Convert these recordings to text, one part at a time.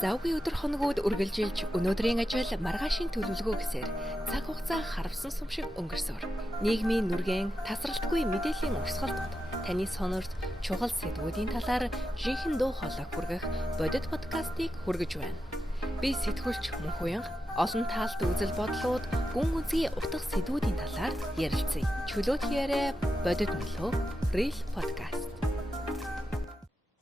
Завгүй өдөр хоногуд үргэлжилж өнөөдрийн ажил маргаашийн төлөвлөгөө гэсээр цаг хугацаа харавсан сум шиг өнгөрсөөр нийгмийн нүргэн тасралтгүй мэдээллийн урсгалууд таны сонорт чухал сэдвүүдийн талаар жинхэнэ дуу хоолой хүргэх бодит подкастыг хүргэж байна. Би сэтгүүлч Мөнхуянга олон таалт үзэл бодлууд гүн гүнзгий утга сэдвүүдийн талаар ярилцъя. Чөлөөт яриа бодит мөлөө Real Podcast.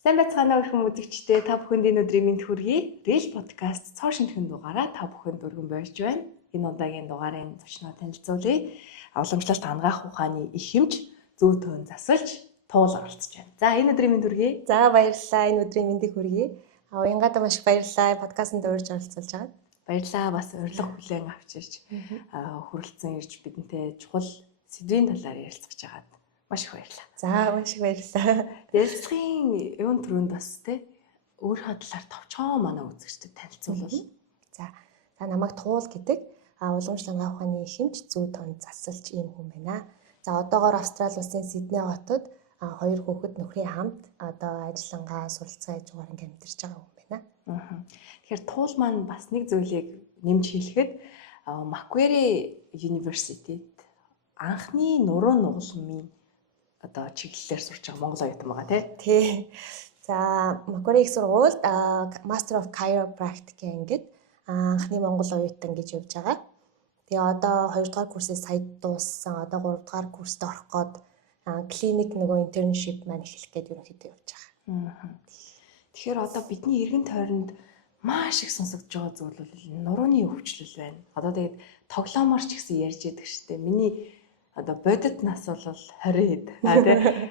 Сайн байцгаана уу хүмүүс үзэгчдээ, та бүхэнд энэ өдрийн мэнд хүргэе. Real Podcast цоо шинэхэн дугаараа та бүхэнд өргөн барьж байна. Энэ удаагийн дугаарын зочноо танилцуулъя. Уламжлалт ангаах ухааны их хэмж зөв төвн засалж туул оролцож байна. За энэ өдрийн мэнд хүргэе. За баярлалаа. Энэ өдрийн мэндийг хүргэе. Уянгада маш их баярлалаа. Подкастт урьж оролцуулж байгаад. Баярлалаа. Бас урилга хүлээн авч ирж хүрэлцэн ирж бидэнтэй чухал сэдвийн талаар ярилцаж байгаад маш их баярлалаа. За маш их баярлалаа. Ярилцлагын юун төрөнд бас өөрийнхөө талаар товчхон манай үзэгчдэд танилцуулбал. За намайг Туул гэдэг уламжлалт ангаах ухааны их хэмж зөв төвн засалж ийм хүн байна. За одоогоор Австрали улсын Сидней хотод 2 хүүхэд нөхрийн хамт одоо ажиллангаа суралцсан хажуугаар ингээд амьдарч байгаа хүн байна. Тэгэхээр Туул маань бас нэг зүйлийг нэмж хэлэхэд Macquarie University-д анхны нуруу нугалмын одоо чиглэлээр сурч байгаа Монгол оюутан байгаа тий. За Macquarie их сургуульд Master of Chiropractic ингээд анхны Монгол оюутан гэж явж байгаа. Тэгээ одоо 2 дугаар курсыг сая дууссан. Одоо 3 дугаар курст орох гээд клиник нөгөө internship маань эхлэх гээд ерөнхийдөө явж байгаа. Тэгэхээр одоо бидний эргэн тойронд маш их сонсогдож байгаа зүйл бол нурууны өвчлөл байна. Одоо тэгээд тоглоомоор ч гэсэн ярьж байдаг шүү дээ. Миний одоо бодит нас бол 20-д тий.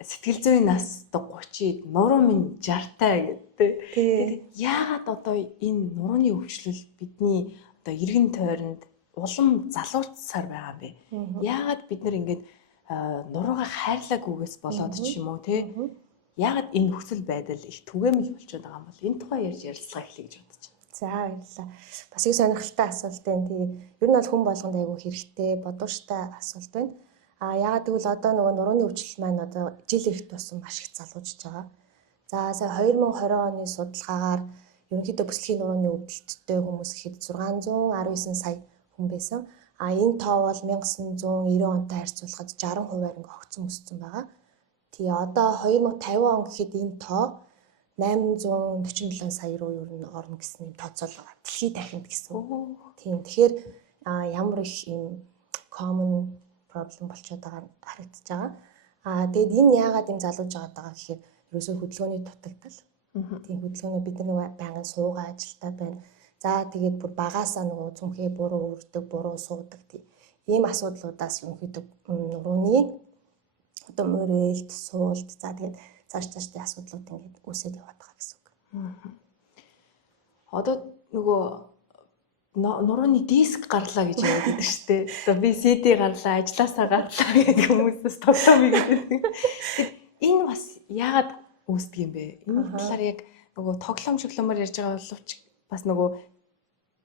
Сэтгэл зүйн нас одоо 30-д, нуруу минь 60-таа гэдэг. Тэгээд яагаад одоо энэ нурууны өвчлөл бидний одоо эргэн тойронд улам залуучсаар байгаа бэ? Яагаад бид нар ингэж нуруугаа хайрлаагүйгээс болоод ч юм уу тий? Яагаад энэ нөхцөл байдал их түгээмэл болчиход байгаа юм бол энэ тухай ярьж ярилцлага эхлэе гэж бодож байна. За баярлалаа. Бас их сонирхолтой асуулт байна. Тэгээ ер нь бол хүн болгонд айгүй хэрэгтэй, бодууштай асуулт байна. Яагаад гэвэл одоо нөгөө нурууны өвчлөл маань одоо жил ирэх тусам маш их залуужж байгаа. За сая 2020 оны судалгаагаар ерөнхийдөө бүслэгийн нурууны өвдөлттэй хүмүүс ихэд 619 сая хүн байсан. Энэ тоо бол 1990 онтой харьцуулахад 60% ингээ огцон өссөн байгаа. Тэгээ одоо 2050 он гэхэд энэ тоо 847 сая руу ер нь орно гэсэн юм тооцоол байгаа. Дэлхийд дахинд гэсэн. Тийм. Тэгэхээр ямар их юм common problem болчиход байгаа харагдаж байгаа. Тэгэд энэ яагаад юм залууж байгаа гэхээр ерөөсөө хөдөлгөөний дутагдал. Тийм хөдөлгөөний бид нар байнгын суугаа ажилтаа байна. За тэгээд бүр багаасаа нөгөө зүнхээ буруу үрдэг, буруу суудаг тийм. Ийм асуудлуудаас ерөнхийдөө нурууны одоо мөрөлд, суулт за тэгээд цааш-цаашдын асуудлууд ингээд үүсээд яваад байгаа гэсэн үг. Одоо нөгөө нурууны диск гарлаа гэж яриад байдаг шүү дээ. Одоо би CD гарлаа, ажилласаа гарлаа гэдэг хүмүүсээс тоглоомыг гэдэг. Энэ бас яагаад үүсдэг юм бэ? Энэ талаар яг нөгөө тоглоом шоглоомоор ярьж байгаа боловч бас нөгөө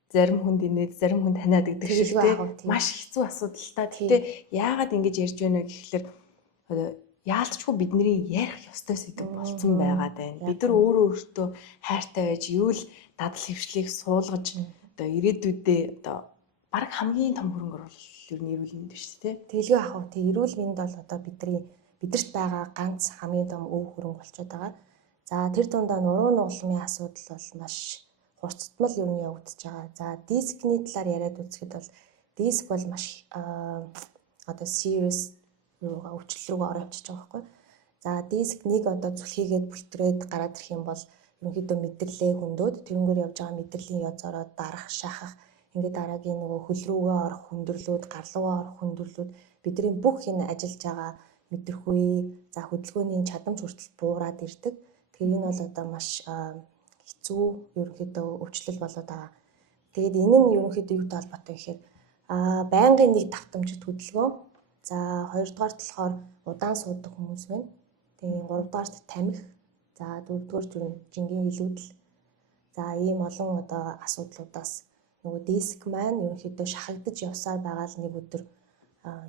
зарим хүнд инээд, зарим хүнд ханиад гэдэг шүү дээ. Маш хэцүү асуудал та. Гэхдээ яагаад ингэж ярьж байна вэ гэхэлэр яалтчгүй бидний ярих ёстой сэдв болсон байгаад байна. Бид нар өөртөө хайртай байж, юу л дадал хөвчлийг суулгаж одоо ирээдүйдээ одоо баг хамгийн том хөрөнгө оруулалт ер нь эрүүл мэнд шүү дээ. Тэглгүй ах уу. Тэг эрүүл мэнд бол одоо бидэрт байгаа ганц хамгийн том өв хөрөнгө болчиход байгаа. За тэр дундаа нуруу нугалмын асуудал бол маш хурцтмал ер нь явагдаж байгаа. За дискний талаар яриад үзэхэд бол диск бол маш одоо serious өвчлөл рүү ороод очиж байгаа байхгүй. За диск нэг одоо зүлхийгээд бүлтрээд гараад ирэх юм бол ерөнхийдөө мэдрэлээ хөндөөд тэрнгээр явж байгаа мэдрэлийн язороо дарах, шахах ингээд дараагийн нөгөө хөл рүүгээ орох хүндрэлүүд, гар руугаа орох хүндрэлүүд бидний бүх энэ ажиллаж байгаа мэдрэхгүй, за хөдөлгөөний чадамж хүртэл буураад ирдэг. Тэгэхээр энэ бол одоо маш хэцүү ерөнхийдөө өвчлөл болоод байгаа. Тэгээд энэ нь ерөнхийдөө юутай холбоотой гэхээр байнгын нэг давтамжит хөдөлгөөн. За 2 дугаарт болохоор удаан суудаг хүмүүс байна. Тэгээ 3 дугаарт тамхи. За 4 дугаарт жингийн илүүдэл. За ийм олон одоо асуудлуудаас нөгөө диск маань ерөнхийдөө шахагдаж явсаар байгаа л нэг өдөр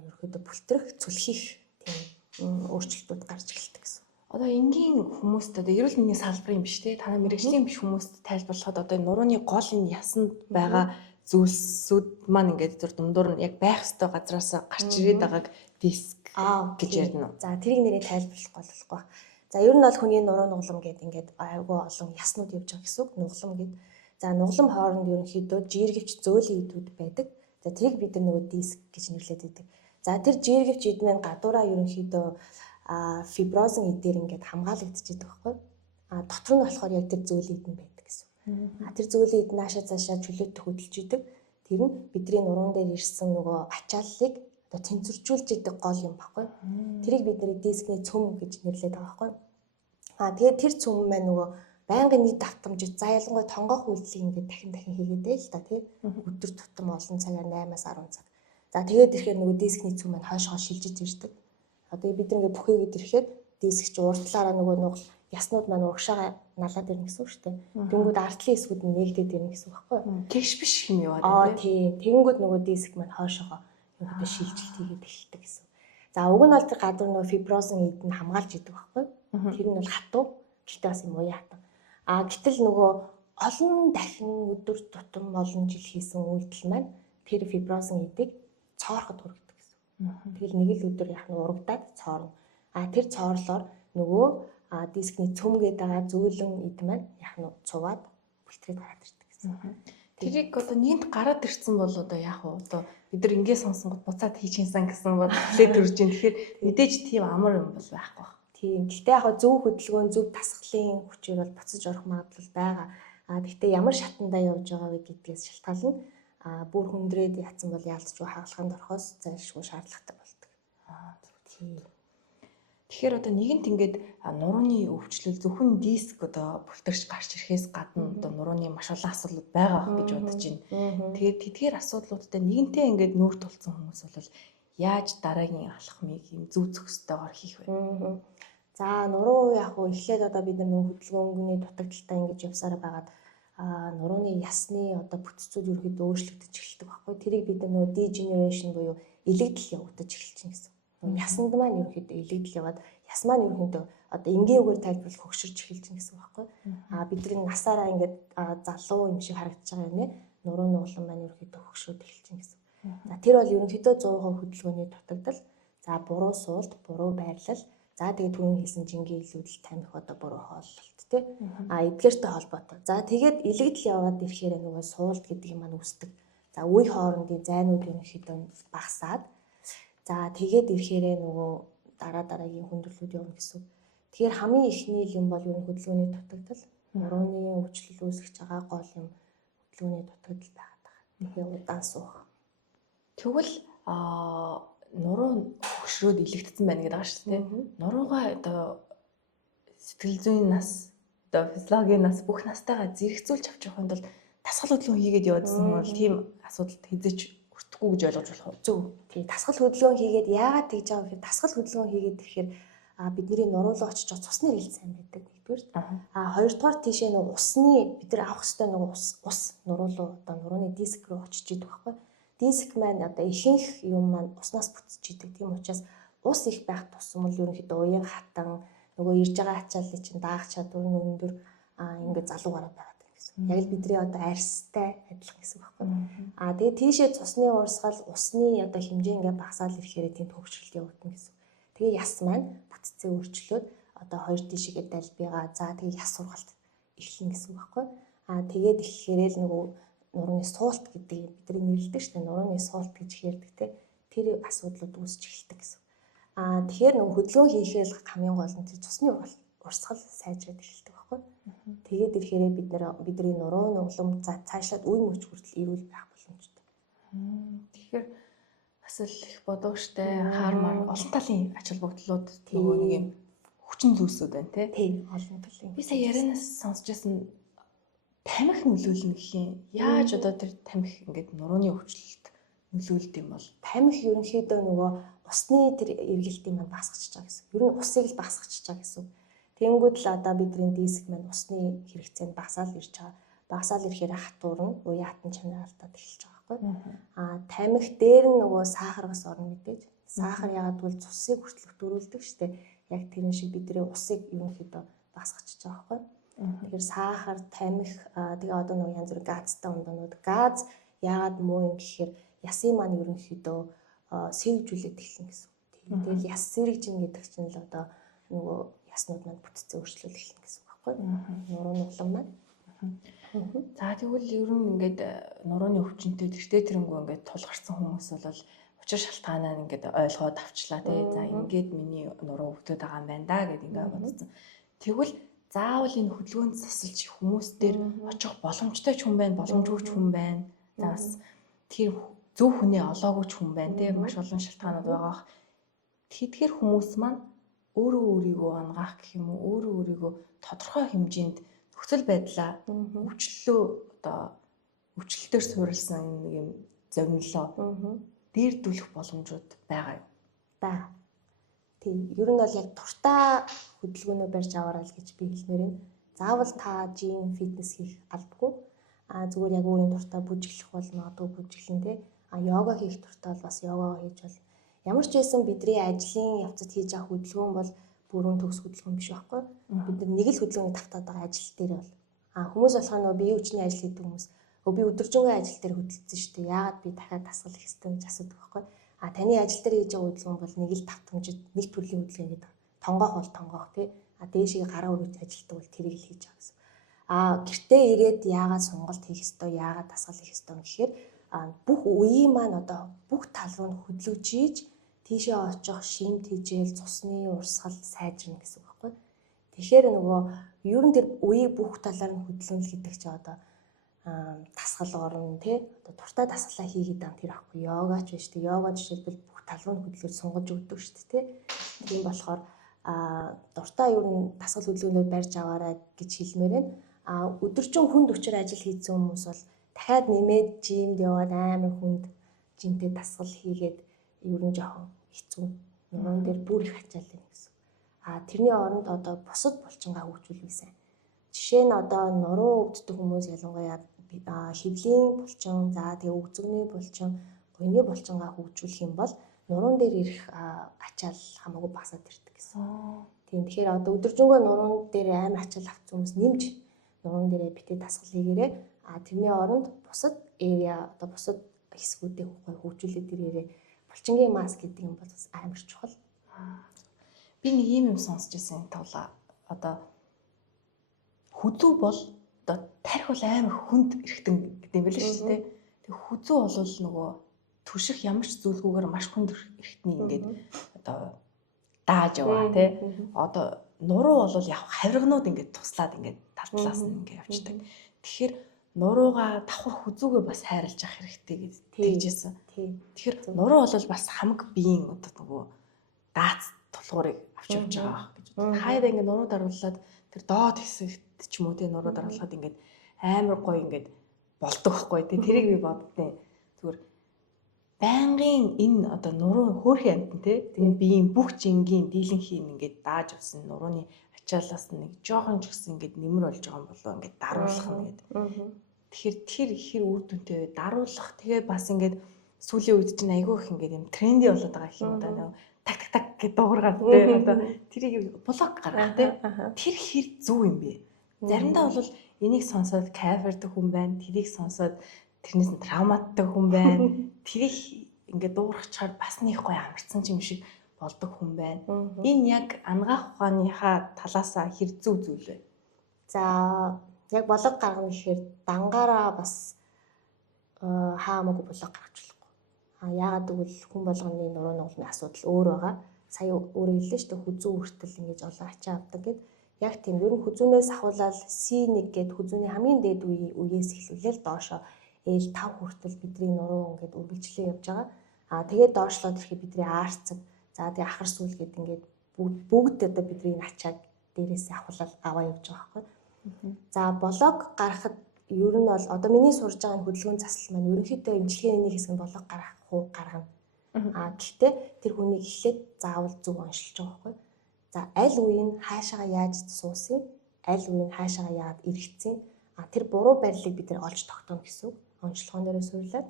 ерөнхийдөө бүлтрэх, цүлхийх тийм өөрчлөлтүүд гарч эхэлдэг гэсэн. Одоо энгийн хүмүүст одоо эрүүл мэндийн салбарын биш те танай мэрэгжлийн биш хүмүүст тайлбарлахад одоо нурууны гол энэ ясанд байгаа зүйлсүүд маань ингээд зөв дундуур нь яг байх ёстой газраас гарч ирээд байгааг диск гэж ярина. За тэрийг нэрээ тайлбарлахгүй болохгүй. За ер нь бол хүний нуруу нуглам гэдэг ингээд айгүй олон яснууд явж байгаа гэсэн үг. Нуглам гэдэг. За нуглам хооронд ерөнхийдөө жииргэвч зөөлөн идүүд байдаг. За тэрийг бид нар нөгөө диск гэж нэрлэдэг байдаг. За тэр жииргэвч идмэн гадуураа ерөнхийдөө фиброзын идээр ингээд хамгаалагдчихэдэг байхгүй. Дотор нь болохоор яг тэр зөөлөн идэн байдаг гэсэн. Тэр зөөлөн ид нааша цаашаа чөлөөт хөдөлж идэг. Тэр нь бидний нуруун дээр ирсэн нөгөө ачааллыг одоо тэнцвэржүүлж идэг гол юм баггүй. Тэрийг бид нэр дискний цөм гэж нэрлэдэг байгаа байхгүй. Тэгээд тэр цөм маань нөгөө байнгын нийт давтамжид за ялангуяа тонгоох үйлдэлийг ингээд дахин хийгээдэй л та тий. Өдөр тутам олон цагаар 8-аас 10 цаг. За тэгээд ирэхээр нөгөө дискний цөм маань хойшоо шилжиж ирдэг. Одоо бид нэг бүхийгэд ирэхэд диск чи урдлаараа нөгөө нугал яснууд маань урагшаага налаад ирнэ гэсэн үг шүү дээ. Тэнгүүд артлын хэсгүүд нь нээгдээд ирнэ гэсэн үг байхгүй юу? Тэгш биш юм яваад тий. Тэнгүүд нөгөө диск маань хойшоогоо нөгөө шилжилт хийгээд эхэлдэг гэсэн. За уг нь бол тэр гадуур нөгөө фиброзын эд нь хамгаалж идэг байхгүй юу? Тэр нь бол хатуу, гэхдээ бас юм уян хатуу. Гэтэл нөгөө олон дахин өдөр тутам олон жил хийсэн үйлдэл маань тэр фиброзын эдийг цоороход хүргэдэг гэсэн. Тэгэл нэг л өдөр яг нь урагдаад цоорно. Тэр цоорлоор нөгөө дискний цөмгээд байгаа зөөлөн эд маань яг нь цуваад бүлтрээд гараад ирдэг гэсэн. Тэрийг одоо нийт гараад ирсэн бол одоо яах вэ? Одоо бид нар ингээд сонсонгод буцаад хийчихсэн гэсэн бол хэлээд төрж ин. Тэгэхээр мэдээж тийм амар юм бол байхгүй байна. Тийм. Гэхдээ яг зөв хөдөлгөөн, зөв тасгалын хүчээр бол буцаж орох магадлал байгаа. Гэхдээ ямар шатандаа явж байгаа вэ гэдгээс шалтгаална. Бүр хүндрээд яатсан бол яалтч хаалханд орохоос зайлшгүй шаардлагатай болдог. Тийм. Тэгэхээр одоо нэгэнт ингээд нурууны өвчлөл зөвхөн диск одоо бүлтэрч гарч ирэхээс гадна одоо нурууны маш олон асуудал байгаа гэж бодож байна. Тэгээд тэдгээр асуудлуудтай нэгэнтээ ингээд нүүр тулцсан хүмүүс бол яаж дараагийн алхмыг юм зөв зөвхөстойгоор хийх вэ? За нуруу яг уу эхлээд одоо бид нар нөх хөдөлгөөний дутагдaltaй ингэж явсараа байгаад нурууны ясны одоо бүтцүүд ерөөхдөө өөрчлөгдөж эхэлдэг байхгүй. Тэрийг бид нар degeneration буюу илэгдэл явагдаж эхэлж байна гэсэн. Ясанд маань ерөөхдөө илэгдэл яваад яс маань ерөөхдөө одоо энгийн үгээр тайлбарлах хөгшөрж эхэлж байна гэсэн үг байхгүй. Бидний насаараа ингээд залуу юм шиг харагдаж байгаа юм нэ. Нуруу нуглан маань ерөөхдөө хөгшрөөд эхэлж байна гэсэн. За тэр бол ерөнхийдөө 100% хөдөлгөөний дутагдал. За буруу суулт, буруу байрлал. За тэгээд түрүүн хэлсэн жингийн илүүдэл тамхи одоо буруу хооллолт тий. Эдгээртэй холбоотой. За тэгээд илэгдэл яваад ирэхээр нөгөө суулт гэдэг юм маань үүсдэг. За үе хоорондын зайнууд ерөнхийдөө багасаад за тэгээд ирэхээр нөгөө дараагийн хүндрэлүүд явна гэсэн. Тэгэхээр хамгийн ихний юм бол ер нь хөдөлгөөний дутагдал, нурууны өвчлөл үүсгэж байгаа гол юм хөдөлгөөний дутагдал байгаад байгаа. Тэгэхээр удаан суух. Тэгвэл нуруу хөгшрөөд илэгдсэн байна гэдэг байгаа шүү дээ. Нуруугаа одоо сэтгэл зүйн нас, одоо физиологийн нас бүх настайгаа зэрэгцүүлж авч явах юм бол дасгал хөдөлгөөн хийгээд яваадсан бол тийм асуудалд хэзээч өртөхгүй гэж ойлгож болох уу? Зөв. Тийм дасгал хөдөлгөөн хийгээд яагаад тэгж байгаа вэ гэхээр дасгал хөдөлгөөн хийгээд ирэхээр бидний нуруулаа очиж цусны рэл сайн байдаг нэгдүгээр. Хоёрдугаар тийшээ нэг усны бид нар авах хэрэгтэй нэг ус нуруулуу одоо нурууны диск рүү очиж идэг байхгүй. Диск маань одоо ихэнх юм маань уснаас бүтэж идэг. Тийм учраас ус их байх тусам бол ерөнхийдөө уян хатан нөгөө ирж байгаа ачааллыг чинь даах чадвар нь өндөр ингээд залуугаараа байгаад байна гэсэн. Яг л бидний одоо арьстай адилхан гэсэн үг байхгүй. Тэгээд тийшээ цусны урсгал усны одоо хэмжээ ингээд багасаал ирэхээр тийм хөгжрөлт явагдана гэсэн. Тэгээ яс маань бүтцээ өөрчлөөд одоо хоёр тишээгээ далбигаа за тэгээ яс сургалт эхэлнэ гэсэн үг байхгүй. Тэгээд ихэхээр л нөгөө нурууны суулт гэдэг бидний нэрлэдэг шүү дээ. Нурууны суулт гэж ярьдаг те. Тэр асуудлууд үүсч эхэлдэг гэсэн. Тэгэхээр нөгөө хөдөлгөөн хийхээр хамгийн гол нь цусны урсгал сайжраад эхэлдэг байхгүй. Тэгээд ирэхээр бидний нуруу нуглам цаашлаад үе мөч хүртэл эрүүл байх боломжтой. Тэгэхээр бас л их бодогчтой хаармаар олон талын ач холбогдлууд нөгөө нэг юм хүчин зүйлсүүд байна те. Тийм олон талын. Би сая ярианаас сонсч байсан тамхи нөлөөлнө гэх юм. Яаж одоо тэр тамхи ингээд нурууны өвчлөлт нөлөөлд юм бол тамхи ерөнхийдөө нөгөө усны тэр эргэлтийн маань багасгаж байгаа гэсэн. Ер нь усыг л багасгаж байгаа гэсэн. Тэнгүүд л одоо бидний диск маань усны хэрэгцээнд багасаал ирж байгаа. Багасаал ирэхээр хатуурна, уян хатан чанаралтад эхэлж байгаа байхгүй. Тамхи дээр нь нөгөө сахар бас орно мэдээж. Сахар ягаад гэвэл цусыг хүртэл өтөрүүлдэг шүү дээ. яг тэрэн шиг бидний усыг ерөнхийдөө багасгачихж байгаа байхгүй. Тэгэхээр сахар, тамхи тэгээ одоо нэг янз бүрийн газтай ундаанууд. Газ яагаад муу юм гэхээр ясын маань ерөнхийдөө сэргэжүүлээд эхэлнэ гэсэн. Тэгэл яс сэргэж гэдэг чинь л одоо нөгөө яснууд маань бүтцээ өөрчлөл эхэлнэ гэсэн үг байхгүй. Нурууны улам маань. За тэгвэл ер нь ингээд нурууны өвчнөд тэртээ тэрэнгүү ингээд тулгарсан хүмүүс бол учир шалтгаанаа ингээд ойлгоод авчлаа тий. За ингээд миний нуруу өвдөд байгаа юм байна да гэд ингээд бодсон. Тэгвэл заавал энэ хөдөлгөөнд засалж хүмүүс дээр очих боломжтой ч хүн байна, боломжгүй ч хүн байна. За бас тэр зөв хүнээ олоогүй ч хүн байна тий. Маш олон шалтгаанууд байгаа. Тэдгээр хүмүүс маань өөрөө өөрийгөө ангаах гэх юм уу, өөрөө өөрийгөө тодорхой хэмжээнд нөхцөл байдлаа өвчлөлтөөр суурилсан нэг юм зовнилоо дээрдүүлэх боломжууд байгаа юу? Бага. Тийм. Ер нь бол яг туртаа хөдөлгөөнөө барьж аваарай гэж би хэлмээр байна. Заавал та жим фитнес хийх албагүй. Зүгээр яг өөрийн туртаа бүжиглэх бол магадгүй бүжиглэн тий. Йога хийх туртаа бол бас йога хийж бол ямар ч байсан бидний ажлын явцад хийж авах хөдөлгөөн бол бүрэн төгс хөдөлгөөн биш байхгүй. Бид нэг л хөдөлгөөний тавтаад байгаа ажил дээр бол хүмүүс болохоор нөгөө биеийн хүчний ажил хийдэг хүмүүс би өдөржингөө ажил дээр хөдөлсөн шүү дээ. Яагаад би дахиад дасгал хийх ёстой гэж асуудаг байхгүй. Таны ажил дээр хийж байгаа хөдөлгөөн бол нэг л тавтамжид нэг төрлийн хөдөлгөөн гэдэг. Тонгоох бол тонгоох тий. Дээшээ гараа өргөж ажилтдаг бол тэрийг л хийж байгаа гэсэн. Гэртээ ирээд яагаад сонголт хийх ёстой, яагаад дасгал хийх ёстой гэхээр бүх үеийн маань одоо бүх тал руу хөдлөж ийж тийшээ очих шимт хижээл цусны урсгал сайжирна гэсэн үг байхгүй. Тэгэхээр нөгөө ер нь тэр үеийг бүх талаар нь хөдөлгөөн гэдэг чинь одоо дасгал орно тий. Одоо туртаа дасгалаа хийгээд байгаа тэр ахгүй йогач биш тий. Йога жишээлбэл бүх тал руу хөдөлгөж сунгаж өгдөг шүү дээ тий. Тийм болохоор дуртай ер нь дасгал хөдөлгөөнөд барьж аваарай гэж хэлмээр байна. Өдөржин хүнд өчөр ажил хийсэн хүмүүс бол дахиад нэмээд жимд яваад амар хүнд жимтэй дасгал хийгээд ер нь жоохон хэцүү. Нуруунд дээр бүр их ачаал байна гэсэн. Тэрний оронд одоо бусад булчингаа хөгжүүлэх сайн. Жишээ нь одоо нуруу өвддөг хүмүүс ялангуяа хөвлийн булчин, за тэгээ өгзөгний булчин, гойны булчингаа хөгжүүлэх юм бол нуруун дээр ирэх ачаал хамаагүй багасаад ирдэг гэсэн. Тийм тэгэхээр одоо өдөржингөө нуруун дээр амар ачаал авсан хүмүүс нэмж нуруун дээрээ битээ дасгал хийгээрээ тэрний оронд бусад area одоо бусад хэсгүүдийг хөгжүүлээд ирээрээ булчингийн маск гэдэг юм бол бас амар чухал. Би нэг юм сонсч байсан тавла. Одоо хүзүү бол одоо тарих бол амар хүнд эргэтэн гэдэг юм байл шүү дээ. Тэг хүзүү бол нөгөө түших ямар ч зүйлгүйгээр маш хүнд эргэтний ингээд одоо дааж яваа тий. Одоо нуруу бол яг хавиргнууд ингээд туслаад ингээд тал талаас нь ингээд явчихдаг. Тэгэхээр нуруугаа давхар хүзүүгээ бас хайрлаж явах хэрэгтэй гэж тэгжсэн. Тэгэхээр нуруу бол бас хамаг биеийн одоо нөгөө даац тулгуурыг авч явж байгаа гэж. Хаяада ингээд нуруу даруулаад тэр доод хэсэгт ч юм уу тий нуруу даруулахад ингээд амар гоё ингээд болдог байхгүй тий. Тэрийг би боддیں۔ Зүгээр байнгын энэ одоо нуруу хөөрхөн амтан тий. Тэгээ биеийн бүх жингийн дийлэнхийн ингээд дааж авсан нурууны ачаалаас нэг жоохон ч гэсэн ингээд нэмэр болж байгаа юм болоо ингээд даруулах нь гэдэг. Тэгэхээр тэр хэр үр дүнтэй даруулах тэгээ бас ингээд сүүлийн үед чинь айгүй их ингээд юм тренди болоод байгаа юм да нэг так гэж дуургаад тий одоо тэрийг блог гаргах тий тэр хэр зөв юм бэ? Заримдаа бол энийг сонсоод кайфердэг хүн байна, тэрийг сонсоод тэрнээс нь травматдаг хүн байна. Тэрийг ингээд дуурах чаар бас нэг гоё амарцсан юм шиг болдог хүн байна. Энэ яг ангаах ухааныхаа талаасаа хэр зөв зүйл вэ? За яг блог гаргана гэхээр дангаараа бас хаамаагүй блог гаргаж болохгүй. Яагаад гэвэл хүн болгоны нурууны улмын асуудал өөр байгаа. Сая өөрөө хэллээ шүү дээ хүзүү хүртэл ингэж олон ачаа авдаг гэд. Яг тийм ер нь хүзүүнээс ахуулаад C1 гэд хүзүүний хамгийн дээд үеэс эхлүүлээл доошоо ээж 5 хүртэл бидний нуруу ингээд үргэлжлээ явж байгаа. Тэгээд доошлоод ирэхэд бидний аарцаг, за тэгээ ахар сүүл гэд ингээд бүгд одоо бидний ачааг дээрээсээ ахуулаад аваа явж байгаа байхгүй. За блог гаргахад ер нь бол одоо миний сурж байгаа хөдөлгөөн засал маань ерөнхийдөө эмчилгээний нэг хэсэг нь блог гаргана. Гэхдээ тэр хүнийг эхлээд заавал зөв оншилж байгаа байхгүй. За аль үеийн хаашаага яаж суусан, аль үеийн хаашаага яагаад эргэцсэн. Тэр буруу байрлалыг бид нэр олж тогтооно гэсэн үг. Онцлогоон дээрээ суйрлаад.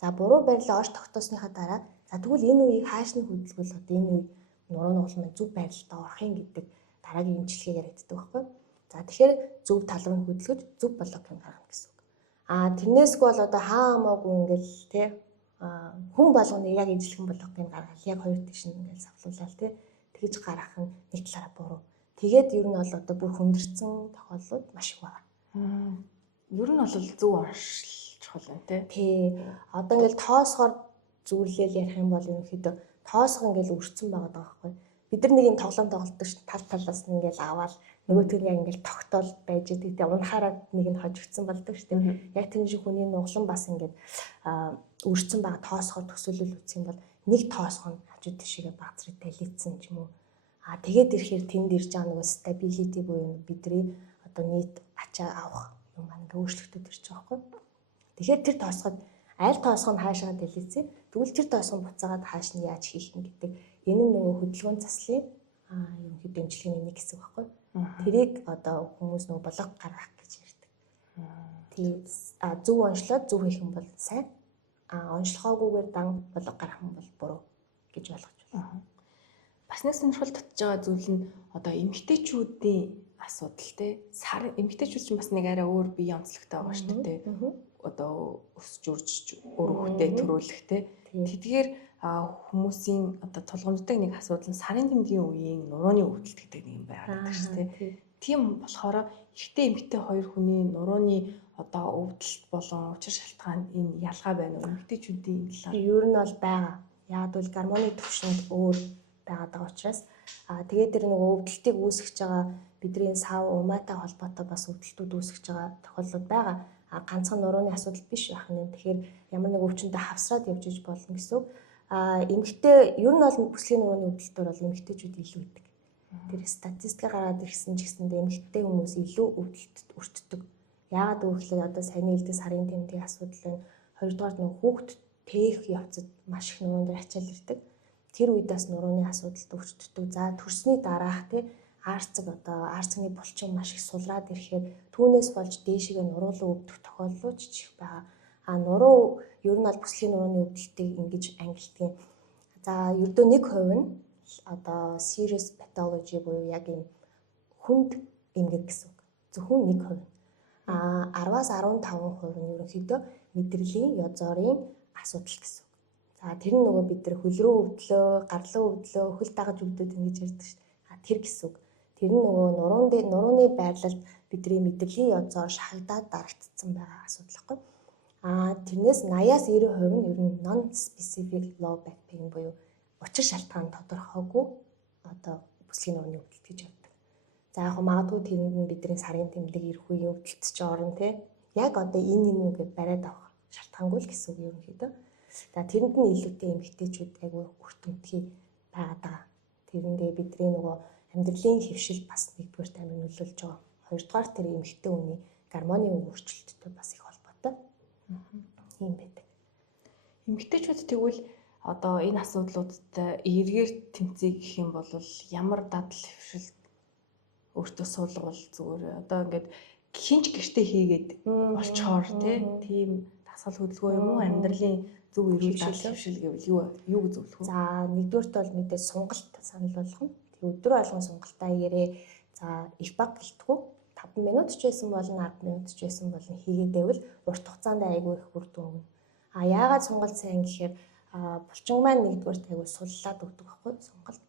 За буруу байрлалаа олж тогтоосныхаа дараа за тэгвэл энэ үеийг хаашны хөдөлгөөл одоо энэ үе нурууны улмын зөв байрлалд орохын гэдэг дараагийн эмчилгээгээр ярьдаг байхгүй. За тэгэхээр зөв тал руу хөдөлгөж зөв блокийг гаргана гэсэн үг. Тэрнээсгүй бол одоо хаа хамаагүй ингээл тий хүн болгоны яг ижлэхэн блокийг гаргал яг хоёр тийш нь ингээл савлуулаад тий тэгж гаргах нь нэг талаараа буруу. Тэгээд ер нь бол одоо бүр хүндэрсэн тохиолдлууд маш их байна. Ер нь бол зөв уншил чухал байна тий. Тий. Одоо ингээл тоосгоор зүйлэл ярих юм бол ерөнхийдөө тоосго ингээл өрцөн байгаа байхгүй. Бид нар нэг юм тоглоом тоглолдог ш тал талаас нь ингээл аваад нөгөөтг нь яг ингээл тогтоол байж идэг. Тэгээ унахаараа нэг нь хожигдсан болдог ш тийм. Яг тэр шиг хүний нуглан бас ингээд өрцөн байгаа тоосгоор төсөөлөл үүсэх юм бол нэг тоосго нь хажууд тишээ баазрыг талицсан ч юм уу. Тэгээд ирэхээр тэнд ирж байгаа нөгөө stability буюу бидний одоо нийт ачаа авах юм маань ингээ өөрчлөлтөд ирж байгаа байхгүй. Тэгэхээр тэр тоосгод аль тоосго нь хаашаа талицсан. Тэгвэл тэр тоосго буцаагаад хааш нь яаж хийх юм гэдэг энэ нь нөгөө хөдөлгөөн заслын ерөнхийдөө эмчилгээний нэг хэсэг байхгүй. Тэрийг одоо хүмүүс нөгөө блок гаргах гэж ярьдаг. Тэгээд зөв онцлоод зөв хийх юм бол сайн. Онцлохоогүйгээр дан блок гаргах юм бол буруу гэж ойлгож байна. Бас нэг сонирхол татж байгаа зүйл нь одоо эмэгтэйчүүдийн асуудал те. Эмэгтэйчүүд чинь бас нэг арай өөр бие онцлогтой байгаа шүү дээ. Одоо өсөж үрж өөр хөвгтэй төрүүлэх те. Тэдгээр хүмүүсийн одоо тулгамддаг нэг асуудал нь сарын тэмдгийн үеийн нурууны өвдөлт гэдэг нэг юм байгаад шүү дээ. Тийм болохоор эрэгтэй эмэгтэй хоёр хүний нурууны одоо өвдөлт болон учир шалтгаан энэ ялгаа байна уу? Эмэгтэйчүүдийн талаар ер нь бол байгаа. Яг бол гормоны түвшинд өөр байгаад байгаа учраас тэгээд тэр нөгөө өвдөлтийг үүсгэж байгаа бидний сав умаатай холбоотой бас өвдөлтүүд үүсгэж байгаа тохиолдлууд байгаа. Ганцхан нурууны асуудал биш байх нь. Тэгэхээр ямар нэг өвчнөд хавсраад явж иж болно гэсэн үг. Эмэгтэй ер нь бол бүсгийн нурууны өвдөлтөөр бол эмэгтэйчүүд илүү идэг. Тэр статистик гараад ирсэн ч гэсэндээ эмэгтэй хүмүүс илүү өвдөлтөд өртдөг. Яагаад гэвэл одоо саяны хэлдэг сарын тэмдгийн асуудал байна. Хоёрдугаар нь хүүхд тээх явцад маш их нуруунд ачаал ирдэг. Тэр үед бас нурууны асуудалд өртдөг. За төрсний дараах тий арцгийн булчин маш их сулраад ирэхээр түүнээс болж дээшгээ нуруулан өвдөх тохиолдлууд ч их байгаа. Нуруу ер нь бол бүсгийн нурууны өвдөлтийг ингэж ангилдаг. За ердөө 1% нь одоо serious pathology буюу яг юм хүнд эмгэг гэсэн үг. Зөвхөн 1%. 10-аас 15% нь ерөнхийдөө мэдрэлийн язорын асуудал гэсэн үг. За тэр нь нөгөө бид нар хөл рүү өвдлөө, гарлан өвдлөө, хөл дагаж өвдөд ингэж ярьдаг шүү дээ. Тэр гэсэн үг. Тэр нь нөгөө нурууны байрлалд бидний мэдрэлийн язор шахагдаад дарагдсан байгаа асуудал гэхгүй. Тэрнээс 80-аас 90% нь ер нь non specific low back pain буюу учир шалтгаан тодорхойгүй одоо бүсгийн нурууны өвдөлт гэж явдаг. За яг магадгүй тэр нь бидний сарын тэмдэг ирэх үеийн өвдөлт ч орно тий. Яг одоо энэ юм уу гэж бариад авах шалтгаангүй л гэсэн үг ерөнхийдөө. За тэрэнд нь илүүтэй эмэгтэйчүүд айгүй өртөмтгий байгаад байгаа. Тэрэндээ бидний нөгөө амьдралын хэвшил бас нэгдүгээр таймыг нөлөөлж байгаа. Хоёрдугаар тэр эмэгтэй хүний гормоны өөрчлөлттэй бас их холбоотой. Ийм байдаг. Эмэгтэйчүүд тэгвэл одоо энэ асуудлуудад эргээр тэмцэе гэх юм бол ямар дадал хэвшил өөртөө суулгавал зүгээр одоо ингээд хинч гэртээ хийгээд болчоор тийм дасгал хөдөлгөөн юм уу амьдралын зөв эрүүл дадал хэвшил гэвэл юу гэж зөвлөх вэ? За нэгдүгээрт бол мэдээ сонголт санал болгоно. Тэг өдөр болгон сонголтоо ярээ. За их баг гэлтгүү 5 минут ч байсан болно 10 минут ч байсан болно хийгээд байвал урт хугацаанд айгүй их үр дүн өгнө. Яагаад сонголт сайн гэхээр булчин маань нэгдүгээрт айгүй суллаад өгдөг байхгүй сонголт.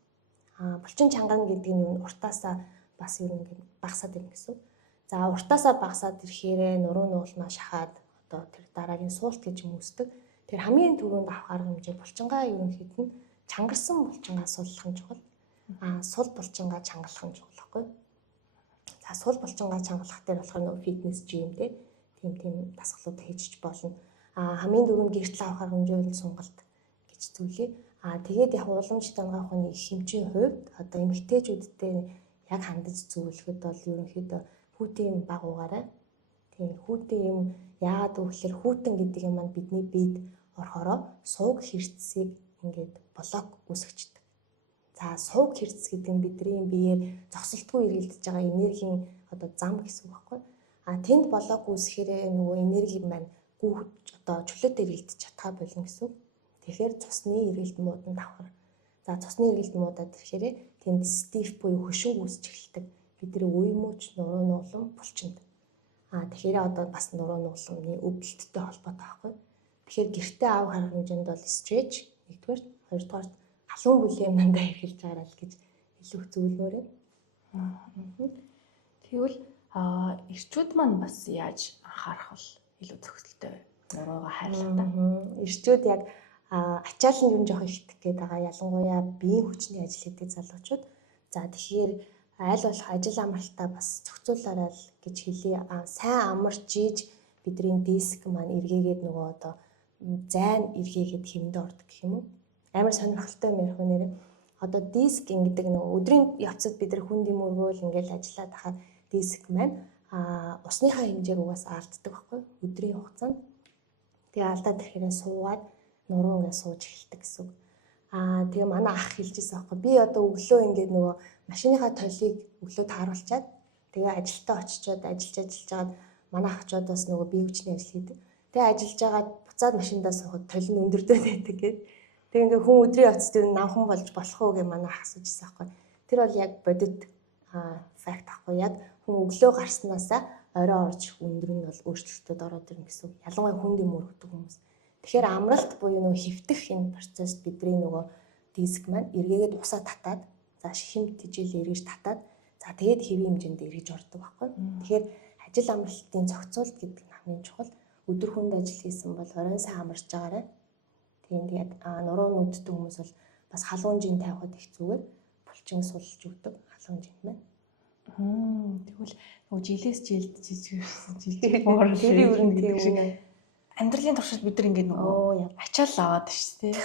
Булчин чанган гэдэг нь уртаасаа бас ер нь багасаад ирнэ гэсэн. За уртаасаа багасаад ирэхээр нурууны улмаа шахаад одоо тэр дараагийн суулт гэж юм үүсдэг. Тэр хамгийн түрүүнд авах арга хэмжээ булчингаа ерөнхийд нь чангарсан булчингаа суллах нь чухал. Сул булчингаа чангалах нь чухал байхгүй. За сул булчингаа чангалах дээр болохоор нөгөө фитнес жим тийм дасгалууд хийж болно. Хамгийн дөрөв гэртэл авах арга хэмжээ бол сонголт гэж зүйлээ. Тэгээд яг уламж дамгаах хүний хэмжээний хувьд одоо эмэгтэйчүүдтэй яг хандаж зөвлөхөд бол ерөнхийдөө хүүтийн багуугаараа тийм хүүтийн юм яагаад гэвэл хүүтэн гэдэг юм маань бидний биед орохороо сууг хэрэгцсийг ингээд блок үүсгэждэг. За сууг хэрэгц гэдэг нь бидний биеэр зогсолтгүй эргэлдэж байгаа энергийн одоо зам гэсэн үг байхгүй. Тэнд блок үүсгэхээр нөгөө энерги маань одоо чөлөөт эргэлдэж чадхаа болно гэсэн үг. Тэгэхээр цусны эргэлт муудан давхар. За цусны эргэлт муудаад ирэхээр тэнд стиф буюу хөшин үүсч эхэлдэг. Бидний үе мууч нуруу нуулан булчинд. Тэгэхээр одоо бас нуруу нуулмны өвдөлттэй холбоотой байхгүй. Тэгэхээр гэртээ аав харах хэмжээнд бол стретч нэгдүгээр, хоёрдугаар халуун бүлийн юмдаа эргэлж байгаа л гэж илүү зөвлөмөр юм. Тэгвэл эрчүүд маань бас яаж анхаарах бол илүү зохистой нуруугаа хайрлахдаа. Эрчүүд яг ачаал нь юм жоох ихтэх гээд байгаа. Ялангуяа биеийн хүчний ажил хийдэг залуучууд. За тэгэхээр аль болох ажил амралтаа бас зохицуулаарай л гэж хэлье. Сайн амарч ийж бидний диск маань эргээгээд нөгөө одоо зайн эргээгээд хэвэндээ ордог гэх юм уу? Амар сонирхолтой юм ярих нэрээ. Одоо диск ингэдэг нөгөө өдрийн явцад бид нар хүн дэмөргөөл ингээл ажиллаад хахад диск маань усныхаа хэмжээг угаасаа алддаг байхгүй өдрийн хугацаанд. Тэгээ алдаад ирэхээр суугаад нуруу ингээд сууж эхэлдэг гэсэн үг. Тэгээ манай ах хэлжсэн байхгүй би одоо өглөө ингээд нөгөө машиныхаа толийг өглөө тааруулчаад тэгээ ажилдаа очичоод ажиллаж жаад манай ах ч одоос нөгөө бие хүчний ажил хийдэг. Тэгээ ажиллаж жагаад буцаад машиндаа суухад тол нь өндөрдөө байдаг гээд тэгээ ингээд хүн өдрийн явцад юу намхан болж болох уу гэж манай ах асуужсэн байхгүй. Тэр бол яг бодит факт байхгүй яг хүн өглөө гарснаасаа орой орж өндөр нь бол өөрчлөлтөд ороод ирнэ гэсэн. Ялангуяа хүн дэм өргөдөг хүмүүс. Тэгэхээр амралт буюу нөгөө хөвтөх энэ процесс бидний нөгөө диск маань эргээгээд усаа татаад за шихэмт тижэл эргэж татаад за тэгээд хэвийн хэмжээнд эргэж ордог байхгүй. Тэгэхээр ажил амралтын зохицуулт гэдэг нь хамгийн чухал. Өдөр хүнд ажил хийсэн бол оройн сайн амарч байгаарай. Тэгээд нуруу нүддэг хүмүүс бол бас халуун жин тавихад их зүгээр булчин сулж өгдөг халуун жин маань. Тэгвэл нөгөө жилээс жилд жижиг боор тэр юу тийм амьдралын туршид бид нар ингээд нөгөө ачаал аваад шүү дээ.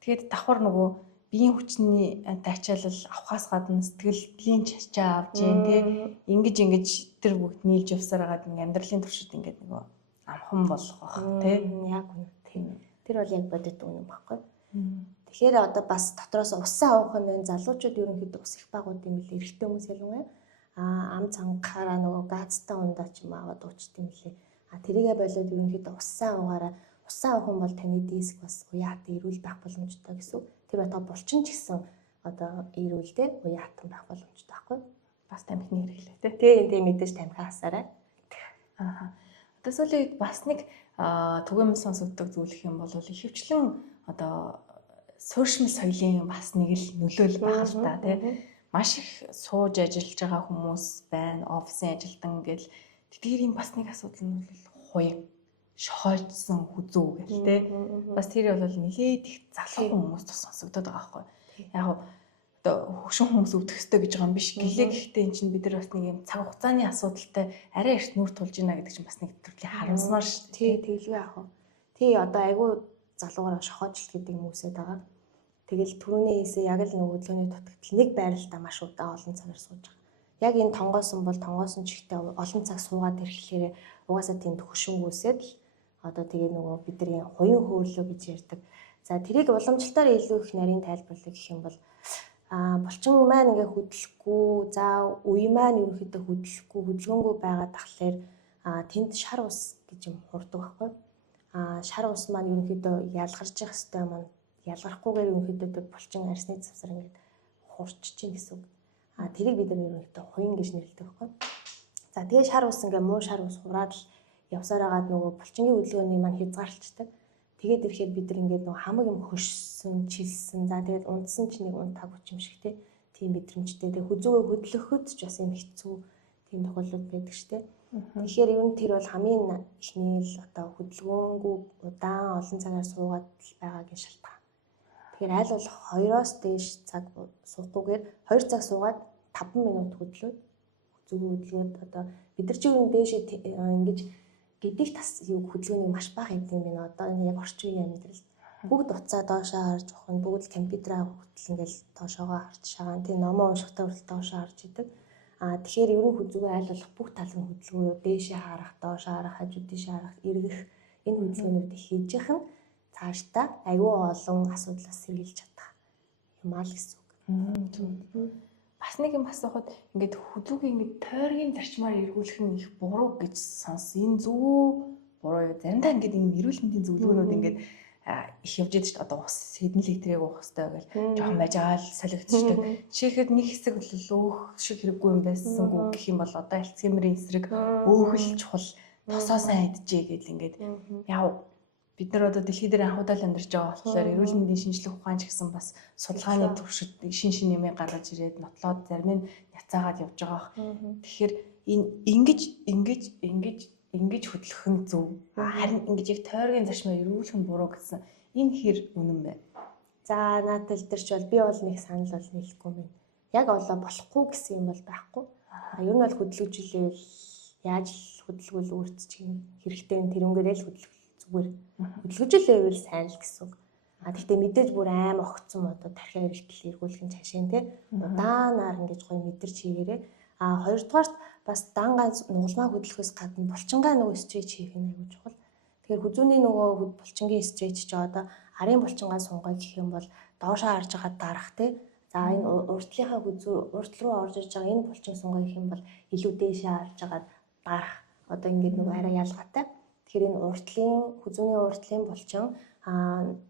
Тэгээд давхар нөгөө биеийн хүчний ачаалал авахаас гадна сэтгэлийн чачаа авж जैन тий. Ингэж тэр бүгд нийлж явсаар хагаад ингээд амьдралын туршид ингээд нөгөө амхан болох байх тий. Яг үнэ тийм. Тэр бол яг бодит үнэн баггүй. Тэгэхээр одоо бас дотроос усаа уух нь залуучууд ерөнхийдөө ус их багууд юм лээ. Эрэгтэй хүмүүс ялангуяа ам цангахаараа нөгөө газтай ундаа ч юм аваад уучт юм лээ. Тэрийгэ болоод ерөнхийдөө усаа уугаараа усаа уух юм бол таны диск бас уяатан эрүүл байх боломжтой гэсэн. Тэр бата булчин ч гэсэн одоо эрүүлдээ уяатан байх боломжтой байхгүй. Бас тамхины хэрэглээ тийм мэдээж тамхи хасаарай. Одоо сүүлийн үед бас нэг түгээмэл сонсогддог зүйл гэх юм бол ихэвчлэн одоо сошиал соёлын бас нэг л нөлөөл байх л та тий. Маш их сууж ажиллаж байгаа хүмүүс байна, офисын ажилтан гэл тэдгэрийн бас нэг асуудал нь бол хуяг шохойцсон хүзүү гэл те. Бас тэр бол нэлээд их залуу хүмүүс тус сонсогдоод байгаа байхгүй. Яг одоо хөшин хүмүүс өвдөх ёстой гэж байгаа юм биш. Гэлээ гэхдээ эн чинь бид нар бас нэг юм цаг хугацааны асуудалтай арай их нүүр тулж байна гэдэг чинь бас нэг төрлийн харамсмаар шүү дээ. Тэгэлгүй яах вэ? Тий одоо айгүй залуугаар шохоожлт гэдэг юм үсэд байгаа. Тэгэл түрүүний хийсээ яг л нөгөө хөдөлгөөний дутагдал нэг байралтаа маш удаан олон цагаар сууж байгаа. Яг энэ тонгоосон бол тонгоосон чихтэй олон цаг суугаад ирэхлээр угаасаа тэнд хөшөнгөөсөд л одоо тэгээ нөгөө бидний хуян хөөрлөө гэж ярьдаг. За тэрийг уламжлалтаар илүү их нарийн тайлбарлах гэх юм бол булчин маань ингээ хөдлөхгүй, за үе маань ерөнхийдөө хөдлөхгүй, хөдөлгөөнгүй байгаа тахлаар тэнд шар ус гэж юм хурдаг байхгүй. Шар ус маань ерөнхийдөө ялгарч явах хэвээр маань ялгарахгүйгээр ерөнхийдөө булчин арсны завсар ингээд хурч чинь гэсэн үг. Тэрийг бид нар ерөнхийдөө хуян гэж нэрлэдэг байхгүй. За тэгээ шар ус ингээ муу шар ус хураад л явсаар агаад нөгөө булчингийн хөдөлгөөний маань хязгаарлалцдаг. Тэгээд ирэхээр бид нар ингээд нөгөө хамаг юм хөшсөн, чилсэн. За тэгээд унтсан ч нэг унтаг хүч юм шиг тийм мэдрэмжтэй. Тэгээд хүзүүгээ хөдлөхөд ч бас юм хэцүү тийм тохиолдол байдаг штэ. Тэгэхээр ер нь тэр бол хамгийн ихний л одоо хөдөлгөөнгүй удаан олон цагаар суугаад байгаагийн шалтгаан. Тэгэхээр аль болох 2-оос дээш цаг суухгүйгээр 2 цаг суугаад 5 минут хөдлөөд хөдөлгөөд одоо бид нар чинь дээшээ ингэж гэдгийг тас юу хөдөлгөөнийг маш бага хийдэг юм байна. Одоо энэ яг орчин үеийн амьдралд бүгд уцаа доошоо харж ухна, бүгд л компьютераа хөтөл ингээл доошоогоо харж шагаан тийм номоо уншихтаа хүртэл доошоо харж идэг. Тэгэхээр ерөн хүзүүгээ аль болох бүх талын хөдөлгөөрөө дээшээ харах, доошоо харах, хажуу тийшээ харах, эргэх энэ хөдөлгөөнүүдийг хийж яхах нь цаашдаа аюул олон асуудлаас сэргийлж чадах юм аа л гэсэн үг. Бас нэг юм асуухад ингээд хүзүүгийн ингээд тойргийн зарчмаар эргүүлэх нь их буруу гэж сонс. Энэ зөв буруу юу? Заримдаа ингээд энэ эрүүл мэндийн зөвлөгөөнүүд ингээд их явж идэг шүү дээ. Одоо ус хэдэн литрийг уух хэрэгтэй гэл жоохон байж байгаа л солигдчихдаг. Жишээхэд нэг хэсэг бол өөх шиг хэрэггүй юм байсангүй гэх юм бол одоо Альцгеймерийн эсрэг өөхөл чухал тосоо сайн идчихээ гэл ингээд яв бид нар одоо дэлхий дээр анхудаа л амьдарч байгаа болохоор эрүүл мэндийн шинжилгээ ухаан ч гэсэн бас судалгааны төвшөд шин юм гаргаж ирээд нотлоод зарим нь няцаагаад явж байгаа. Тэгэхээр энэ ингэж хөдлөх нь зөв. Харин ингэж яг тойргийн зарчмаар эргүүлэх нь буруу гэсэн энэ хэр үнэн бэ? За наадад илэрч бол би бол нэг санал бол нийлэхгүй юм байна. Яг олоо болохгүй гэсэн юм бол байхгүй. Ер нь бол хөдөлгөжлөл яаж хөдөлгөөл өөрчлөж хэрэгтэй тэрнгээрээ л хөдөлгөл зүгээр. Хөдөлгөжлөөл сайн л гэсэн үг. Гэхдээ мэдээж бүр аим огцсон одоо тархиа эргэлтэл эргүүлэх нь цаашаа те. Удаанаар ингэж гоё мэдэрч хийгээрээ. Хоёрдугаарт бас дан ганц нугалмаа хөдөлгөхөөс гадна булчингаа нөгөө стреч хийх нь аягүй чухал. Тэгэхээр хүзүүний нөгөө булчингийн стреч ч одоо арын булчингаа сунгай гэх юм бол доошоо харж байгаа дарах те. За энэ уртлынхаа уртл руу орж ирж байгаа энэ булчин сунгай гэх юм бол илүү дээшээ харж байгаа дарах. Одоо ингээд нөгөө арай ялгаатай. Тэгэхээр энэ хүзүүний уртлын булчин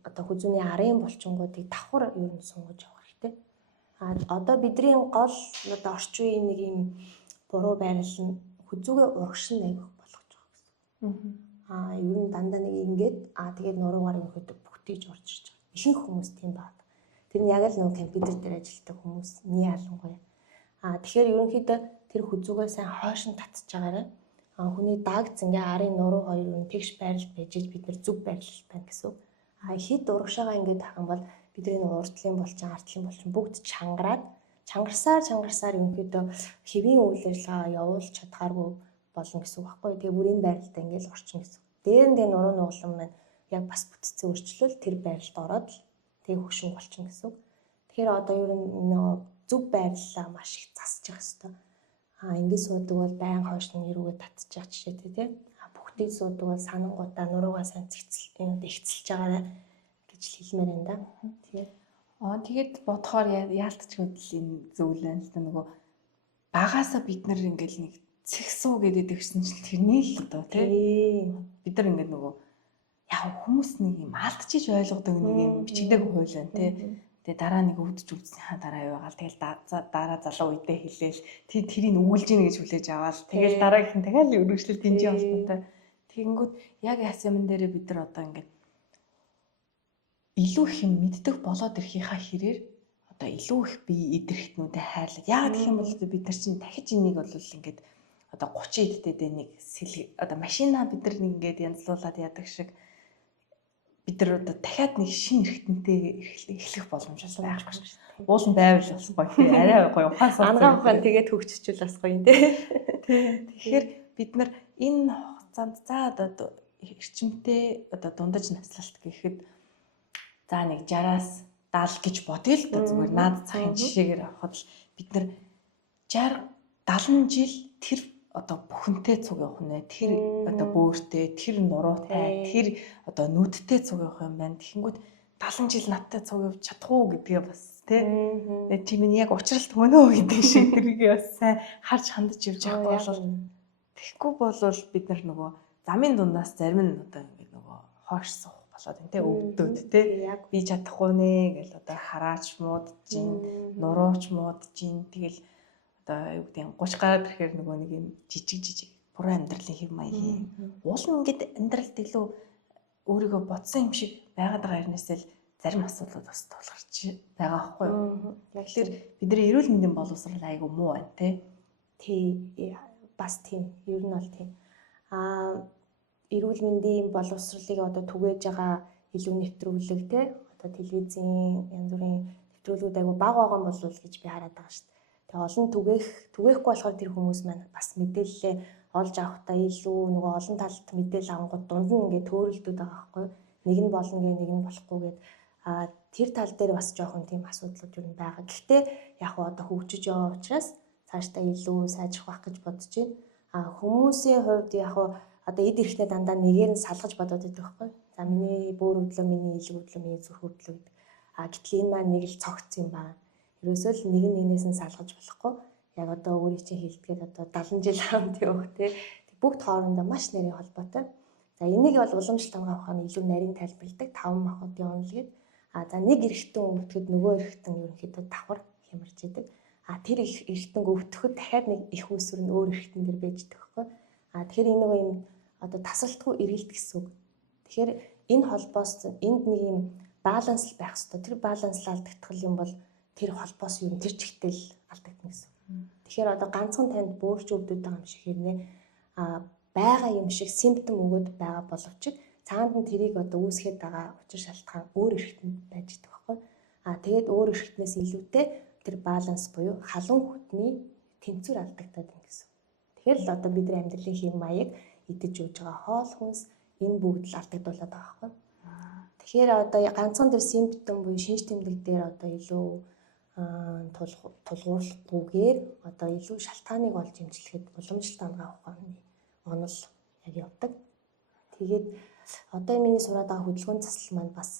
одоо хүзүүний арын булчингуудыг давхар ер нь сунгаж явах хэрэгтэй. Одоо бидний гол одоо орчин үеийн нэг юм буруу байрал нь хүзүүгээ урагшин аяг болгож байгаа гэсэн. Ер нь дандаа нэг ингээд тэгээд нуруугаар ерөөдөө бүтээж орж ирж байгаа. Ихэнх хүмүүс тийм байна. Тэр нь яг л нөгөө компьютер дээр ажилладаг хүмүүсний ялангуяа. Тэгэхээр ерөнхийдөө тэр хүзүүгээ сайн хойшин татж байгаарай. Хүний дагц ингээ арын нуруу хоёр нь тэгш байрал байж бид нар зүг байрал байна гэсэн. Хэд урагшаага ингээд тах юм бол бидний урдлын булчин, ардлын булчин бүгд чангарсаар ерөнхийдөө хэвийн үйл ажиллагаа явуулж чадхааргүй болно гэсэн үг байхгүй. Тэгээ бүр энэ байралтай ингээд орчин гэсэн. Дээр нь нуруу нугалан маань яг бас бүтцийн өөрчлөл тэр байралд ороод тэгээ хөшин болчихно гэсэн үг. Тэгэхээр одоо ер нь нөгөө зүг байрлалаа маш их засаж явах хэрэгтэй. Ингээд суудаг бол байн хойш нь эрүүгээ татчих жишээтэй тий. Бүгдийг суудаг бол санангуудаа нуруугаа сайн ихцэлж байгаарай гэж хэлмээр энэ да. Тэгээд бодохоор яалтч хөдөл энэ зөвлөн л та нөгөө багаасаа бид нар ингээл нэг цэгсүү гэдэг өгсөн чинь тэрний л одоо тий. Бид нар ингээд нөгөө яг хүмүүс нэг юм алдчиж ойлгодог нэг юм бичигдэг хууль байна тий. Тэгээ дараа нэг өвдөж үлдсэнийхаа дараа юу байгаа л тэгэл дараа залуу үедээ хэлээл тэрийг өгүүлж ийн гэж хүлээж аваад тэгэл дараагийнх нь дахиад өргөжлөлт дэмжиж болтойтой. Тэгэнгүүт яг ясамн дээрээ бид нар одоо ингээд илүү их юм мэддэг болоод ирэхийнхаа хэрээр одоо илүү их бие идэрхтнүүдэд хайрлаа. Яг гэх юм бол бид нар чинь дахиж энийг бол ингээд одоо 30 эдтэй нэг одоо машина бид нар нэг ингээд янзлуулаад яадаг шиг бид нар одоо дахиад нэг шин эргэтэнтэй эхлэх боломж байхгүй шүү дээ. Уул нь байвал бас гоё. Арай гоё ухаан суусан. Ангаан ухаан тэгээд хөгжчихвэл бас гоё тий. Тэгэхээр бид нар энэ хугацаанд за одоо эрчимтэй одоо дундаж наслалт гэхэд за нэг 60-аас 70 гэж бодъё л да зүгээр наад цагын жишээгээр авахад л бид нар 60 70 жил тэр одоо бүхэнтэй цуг явах нэ тэр одоо бөөртэй тэр нуруутай тэр одоо нүдтэй цуг явах юм байна. Тэгэнгүүт 70 жил надтай цуг явж чадах уу гэдгээ бас тий. Тэгээ тийм нь яг уучралт хөнөө гэдэг шиг тэрийг бас сайн харж хандаж явж байгаа бол тэгэхгүй болвол бид нар нөгөө замын дундаас зарим нь одоо ингэ нөгөө хоош суух болоод энэ тэ өвдөд тэ би чадахгүй нэ гэл одоо хараач муудаж нурууч муудаж тэгэл одоо юу гэдэг 30 гараад ирэхээр нөгөө нэг юм жижиг буруу амьдралын хэв маягийн уул нь ингээд амьдралд илүү өөрийгөө бодсон юм шиг байгаад байгаа хэрнээсээ л зарим асуудлууд бас тулгарч байгаа байхгүй юу. Тэгэхээр бидний эрүүл мэндийн боловсрол айгүй муу байна тий. Бас тийм ер нь бол тийм. Эрүүл мэндийн боловсролыг одоо түгээж байгаа илүү нэвтрүүлэг тий. Одоо телевизийн янз бүрийн нэвтрүүлгүүд айгүй бага байгаа болов уу гэж би хараад байгаа шүү дээ. Тэгээ олон түгээхгүй болохоор тэр хүмүүс маань бас мэдээлэлээ олж авахтаа илүү нөгөө олон талд мэдээлэл авангууд дунд нь ингээд төөрөлдөд байгаа байхгүй. Нэг нь болно гэ нэг нь болохгүй гэд тэр тал дээр бас жоохон тийм асуудлууд юу байгаа. Гэхдээ яг одоо хөгжиж яваа учраас цаашдаа илүү сайжрах байх гэж бодож байна. Хүмүүсийн хувьд яг одоо эд эрэхтээ дандаа нэгээр нь салгаж бодоод байдаг байхгүй. За миний бөөр өдлөө, миний илэг өдлөө, миний зүрх өдлөө гэдэг. Гэтэл энэ маань нэг л цогцсон юм байна. Ерөөсөө л нэг нэгнээс нь салгаж болохгүй. Яг одоо өөрийн чинь хэлдгээд одоо 70 жил хамт явах тий. Бүгд хоорондоо маш нэрийн холбоотой. За энийг бол уламжлалт хамгаалах ухааны илүү нарийн тайлбарладаг 5 махбодын онол гэдэг. За нэг эргэтэн өвдөхөд нөгөө эргэтэн ерөнхийдөө давхар хямарч идэг. Тэр эргэтэн өвдөхөд дахиад нэг их үүсвэр нь өөр эргэтэн дээр байж идэг байхгүй. Тэгэхээр энэ нөгөө юм одоо тасралтгүй эргэлт гэсэн үг. Тэгэхээр энэ холбоос энд нэг юм баланс байх хэрэгтэй. Тэр баланс алдагдтал юм бол тэр холбоос юу тэр чигтэл алдагдана гэсэн. Тэгэхээр одоо ганцхан танд бөөрч өвдөд байгаа юм шиг хэрнээ байгаа юм шиг симптом өгöd байгаа боловч цаанд нь тэрийг одоо үүсгээд байгаа учир шалтгаан өөр эргэтэн байж байгаа байхгүй. Тэгээд өөр эргэтнээс илүүтэй тэр баланс буюу халуун хүтний тэнцвэр алдагдаад байна гэсэн. Тэгэхээр л одоо бидний амьдралын хэм маяг идэж ууж байгаа хоол хүнс энэ бүгд л алдагдуулаад байгаа байхгүй. Тэгэхээр одоо ганцхан тэр симптом буюу шинж тэмдэг дээр одоо илүү тулгуурлахгүйгээр одоо илүү шалтгааныг олж эмчлэхэд уламжлалт хамгаалах ухааны онол яг явдаг. Тэгээд одоо миний сураад байгаа хөдөлгөөний засал маань бас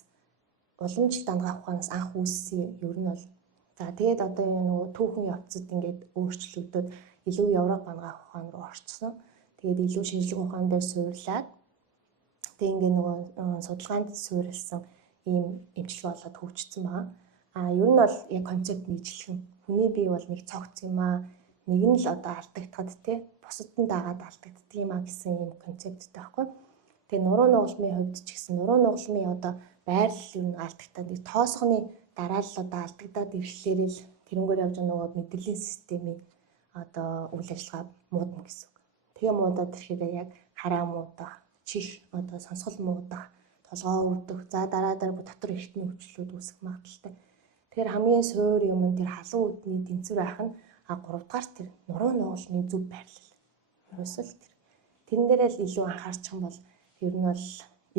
уламжлалт хамгаалах ухаанаас анх үүссэн ер нь бол за тэгээд одоо нөгөө түүхэн явцад ингээд өөрчлөгдөд илүү Европ хамгаалах ухаан руу орчихсон. Тэгээд илүү шинжлэх ухаан дээр суйрлаад тэгээд ингээд нөгөө судалгаанд суурилсан ийм эмчилгээ болоод хөгжсөн байна. Ер нь бол яг концепт нийтлэн хүний бие бол нэг цогц юм аа. Нэг нь л одоо алдагдахад те бусад нь дагаад алдагддаг юм аа гэсэн ийм концепттэй байхгүй. Тэгээ нуруу нугалмын хувьд ч гэсэн нуруу нугалмын одоо байрлал юу нэг алдагдаад нэг тоосгоны дараа л одоо алдагдаад ирэхлээр л тэрнгээр явж байгаа нөгөө мэдрэлийн системийн одоо үйл ажиллагаа муудна гэсэн үг. Тэгээ муудаад ирэхээр яг хараа муудах, чих одоо сонсгол муудах, толгоо өвдөх, за дараа дотор эртний өвчлүүд үүсэх магадaltaй. Тэгэхээр хамгийн суур юм нь тэр халуун үдний тэнцвэр байх нь 3 дугаар тэр нуруу нугалмын зөв байрлал. Ерөөсөө л тэрэн дээрээ л илүү анхаарчих юм бол ер нь бол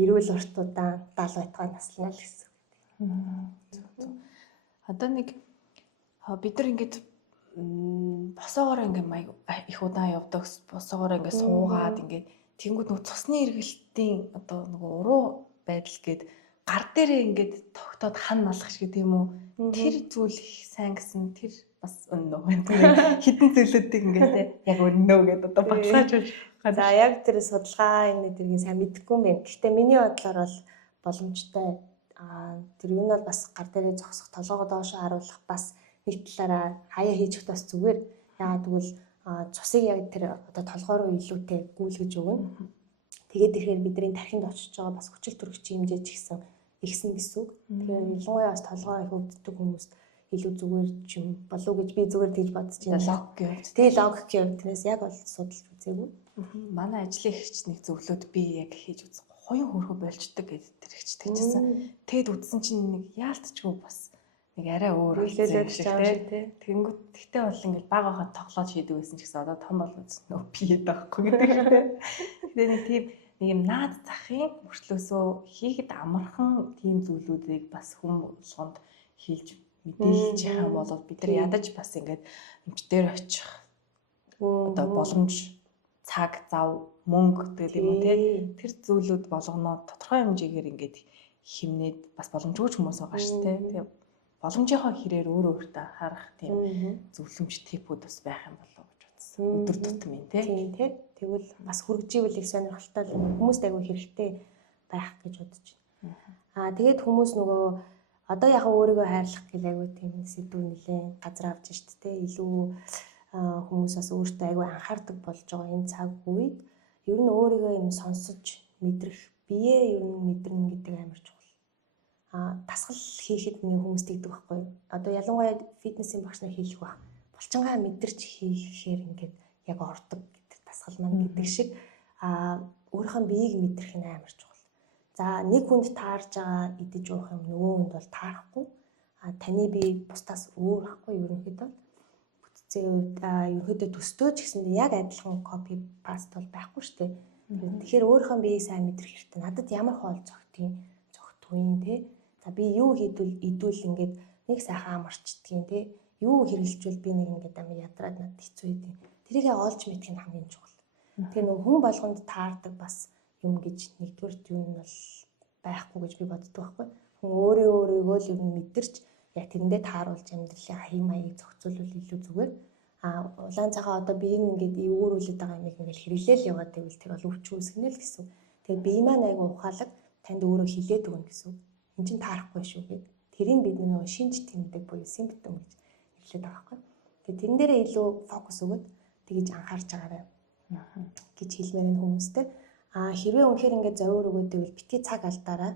эрүүл уртуудаа 70 байтугай наслана л гэсэн. Одоо нэг бид нар ингээд босоогоор ингээд маяг их удаан явдаг босоогоор ингээд суугаад ингээд тэнгууд нөгөө цусны эргэлтийн одоо нөгөө уруу байдал гээд гар дээрээ ингээд тогтоод хан налах шиг тийм үү тэр зүйл их сайн гэсэн тэр бас өннө хитэн зүйлүүдийг ингээд яг өннө гэдээ одоо баталгаажуулж за яг тэр судалгаа энэ дэргийн сайн мэдэхгүй юм байна. Гэхдээ миний бодлоор бол боломжтой. Тэр юу нь бол бас гар дээрээ зогсох толгоогоо доош харуулах бас нэг талаараа хаяа хийж өгөх бас зүгээр. Яагаад гэвэл цусыг яг тэр одоо толгой руу илүүтэй гүйлгэж өгнө. Тэгээд тэгэхээр бидний тархинд очиж байгаа бас хүчил төрөгчийн хэмжээ ч ихсэн гэсэн үг. Тэгэхээр ялангуяа бас толгой их өвддөг хүмүүст илүү зүгээр юм болов гэж би зүгээр тэгж бодож байна. Тэгээ логик юм. Тэрнээс яг бол судалж үзээгүй. Манай ажлын хэрэгч нэг зөвлөд би яг хийж үзэх хоёрын хөрхөө болчдөг гэдэг тэр хэрэгч тэгжсэн. Тэгэд үзсэн чинь нэг яалтчгүй бас нэг арай өөр үйлдэлээд байгаа тий. Тэгэнгүүт тэгтээ бол ингээд баг байхад тоглоод шийдэг байсан ч гэсэн одоо том болгосон нөө биед байхгүй гэдэг тий. Тэгээ нэг тийм нэг юм наад захын мөртлөөсөө хийхэд амархан тийм зүйлүүдийг бас хүм болгонд хийлж мэдээлж яхаа бол бид нар ядаж бас ингээд эмчтэр очих одоо боломж цаг зав мөнгө гэдэг юм уу тий. Тэр зүйлүүд болгоноо тодорхой хэмжээгээр ингээд хэмнээд бас боломжгүй ч хүмүүс байгаа шүү дээ. Тэгээ боломжийнхоо хэрээр өөрөө өөртөө харах тийм зөвлөмж типүүд бас байх юм болов уу гэж бодсон. Өдөр тутмын тийм тий. Тэгвэл бас хүргэжийвэл их сонирхолтой хүмүүст аягүй хэрэгтэй байх гэж бодож байна. Тэгээд хүмүүс нөгөө одоо яг өөрийгөө хайрлах гэх аягүй тийм сэдв нэлээд газар авч штт тий. Илүү хүмүүс бас өөртөө аягүй анхаардаг болж байгаа энэ цаг үед ер нь өөрийгөө юм сонсож мэдрэх бие ер нь мэдрэн гэдэг амар чухал. Дасгал хийхэд нэг хүмүүс тэгдэг байхгүй. Одоо ялангуяа фитнесийн багш нар хийх баг. Булчингаа мэдэрч хийхээр ингээд яг ордог гэдэг дасгал маань гэдэг шиг өөрийнхөө биеийг мэдрэх нь амар чухал. За нэг хүнд таарж байгаа идэж уух юм нөгөө хүнд бол таарахгүй. Таны бие бусдаас өөр ахгүй ерөнхийдөө. Бүтцийн үед ерөнхийдөө төстөөж гэсэндээ яг адилхан копи паст бол байхгүй шүү дээ. Тэгэхээр өөрийнхөө биеийг сайн мэдрэх хэрэгтэй. Надад ямар хоол зогтгүй тий. За би юу идвэл ингээд нэг сайхан амарчдгийн тий. Юу хэрэглэжвэл би нэг ингээд амар ядраад надад хэцүү идэв. Тэрийг олж мэдэх нь хамгийн чухал. Тэгээ нөгөө хүн болгонд таардаг бас юм гэж нэгдүгээр юм нь бол байхгүй гэж би боддог байхгүй. Хүн өөрийгөө л юм мэдэрч яг тэрэндээ тааруулж амьдралын хэм маягийг зохицуулбал илүү зүгээр. Улаан цагаа одоо би энэ ингээд өөрүүлээд байгаа юм ингээд хэрэглээл яваад байвал тэр бол өвч үүсгэнэ л гэсэн. Тэгэхээр бие маань айгүй ухаалаг танд өөрөө хилээд өгнө гэсэн үг. Энд чинь таарахгүй шүү гэд. Тэрийг бид нөгөө шинж тэмдэг буюу симптом гэж нэрлэдэг байгаа байхгүй. Тэгээ тэрэн дээрээ илүү фокус өгөөд тэгж анхаарч байгаарай гэж хэлмээр энэ хүмүүстэй. Хэрвээ үнэхээр ингээд зовир өгөөд байвал битгий цаг алдаараа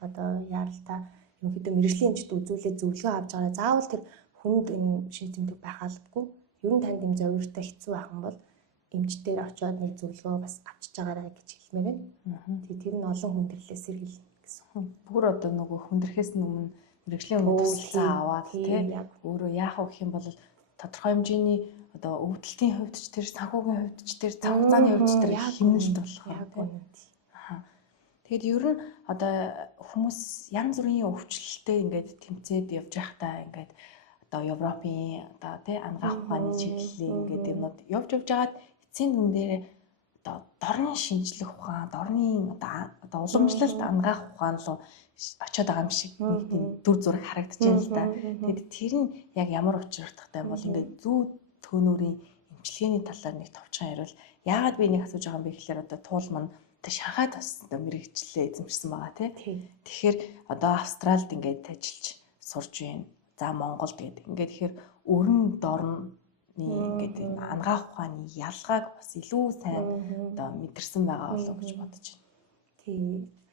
одоо яаралтай ерөнхийдөө мэрэгжлийн эмчт үзүүлээд зөвлөгөө авч байгаарай. Заавал тэр хүнд энэ шинж тэмдэг байх албагүй. Ер нь танд юм зовиртой хэцүү байх юм бол эмчтээр очиод нэг зөвлөгөө бас авчиж байгаарай гэж хэлмээр байна. Тэр нь олон хүндрэлээс сэргийлнэ гэсэн. Бүр одоо нөгөө хүндрэхээс өмнө мэрэгжлийн үүдэлцээ аваад тийм өөрөө яах вэ гэх юм бол тодорхой хэмжээний одоо өвдөлтийн хувьд ч тэр санхүүгийн хувьд ч тэр цаг хугацааны хувьд ч тэр хэмнэлт болох юм. Тэгэд ер нь одоо хүмүүс янз бүрийн өвчлөлттэй ингээд тэмцээд явж байхдаа ингээд одоо Европын одоо тий ангаах ухааны чиглэлийн ингээд юмнууд явж байгаад эцсийн дүн дээр одоо дорны шинжлэх ухаан, дорны одоо уламжлалт ангаах ухаан руу очиод байгаа юм шиг нэг тийм дүр зураг харагдаж байна л да. Тэгэд тэр нь яг ямар учиртай юм бол ингээд зүү төөнүүрийн эмчилгээний талаар нэг товчхон ярил. Яагаад би энийг асууж байгаа юм бэ гэхээр одоо туул маань одоо Шанхайд бас одоо мэрэгчлээ эзэмшсэн байгаа тий. Тэгэхээр одоо Австралид ингээд ажиллаж сурж байна. За Монголд ингээд тэгэхээр өрн дорны ингээд ангаах ухааны ялгааг бас илүү сайн одоо мэдэрсэн байгаа болов уу гэж бодож байна. Тий.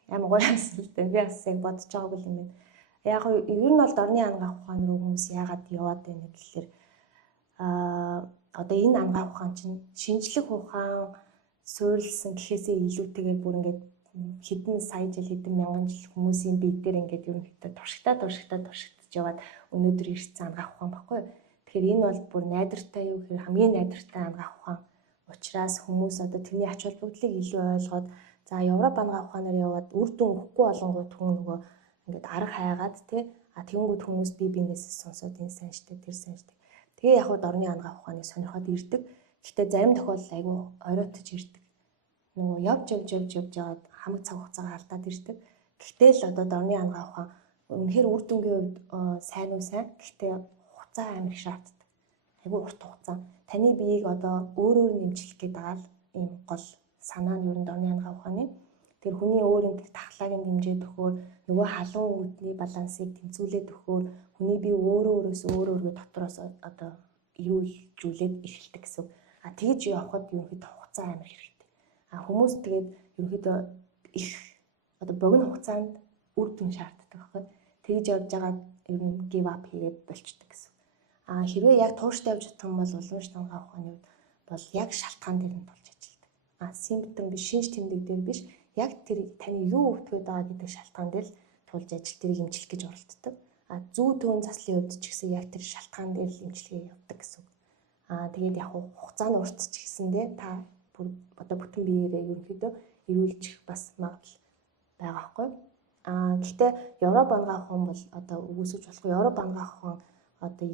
Ямар гоё асуултаа би бас яг бодож байгаагүй юм байна. Яг ер нь бол дорны ангаах ухаан руу хүмүүс яагаад яваад байна гэхэлэр одоо энэ ангаах ухаан чинь шинжлэх ухаан суурилсан гэхээсээ илүүтэйгээр бүр ингээд хэдэн сая жил хэдэн мянган жил хүмүүсийн бие дээр ингээд ерөнхийдөө туршигтаж яваад өнөөдөр ирсэн ангаах ухаан баггүй. Тэгэхээр энэ бол бүр найдвартай юу гэхээр хамгийн найдвартай ангаах ухаан. Учираас хүмүүс одоо тэрний ач холбогдлыг илүү ойлгоод за Европ ангаах ухаанаар яваад үр дүн өгөхгүй болонгууд хүн нөгөө ингээд арга хайгаад тэгэнгүүт хүмүүс бие биенээсээ сонсоод энэ сайн штэ тэр сайн штэ. Тэгээ яг дорны ангаах ухааны сонирхоод ирдэг. Гэхдээ зарим тохиолдолд айгүй оройтож ирдэг. Нөгөө явж яваад хамаг цаг хугацаагаар алдаад ирдэг. Гэхдээ л одоо дорны ангаах ухаан үнэхээр үр дүнгийн хувьд сайн уу сайн. Гэхдээ хугацаа амар их шаарддаг. Айгүй урт хугацаа. Таны биеийг одоо өөрөөр нэмжлэх гэдэг аа л ийм гол санаа нь ер нь дорны ангаах ухааны. Тэр хүний өөрийн тэр тахлааг нь дэмжиж өгөхөөр нөгөө халуун үүдний балансыг тэнцвүүлээд өгөхөөр хүний бие өөрөөсөө дотроос одоо эрүүлжүүлээд эхэлдэг гэсэн. Тэгж явхад ерөнхийдөө хугацаа амар хэрэгтэй. Хүмүүс тэгээд ерөнхийдөө их одоо богино хугацаанд үр дүн шаарддаг байхгүй. Тэгж явж байгаа ер нь give up хийгээд болчдөг гэсэн. Хэрвээ яг тууштай явж чадсан бол уламжлалт ангаах ухааны үед бол яг шалтгаан дээр нь болж ажилладаг. Симптом биш, шинж тэмдэг дээр биш, яг тэр таны юу өвдөхөд байгаа гэдэг шалтгаан дээр л тулж ажил тэрийг эмчлэх гэж оролддог. Зүү төөн заслын хувьд ч гэсэн яг тэр шалтгаан дээр л эмчилгээ явуулдаг гэсэн. Тэгээд яг хугацаа нь уртч гэсэндээ та бүр одоо бүтэн биеэрээ ерөнхийдөө эрүүлжих бас магадлал байгаа байхгүй. Гэхдээ Европ ангаах ухаан бол одоо үгүйсгэж болохгүй. Европ ангаах ухаан одоо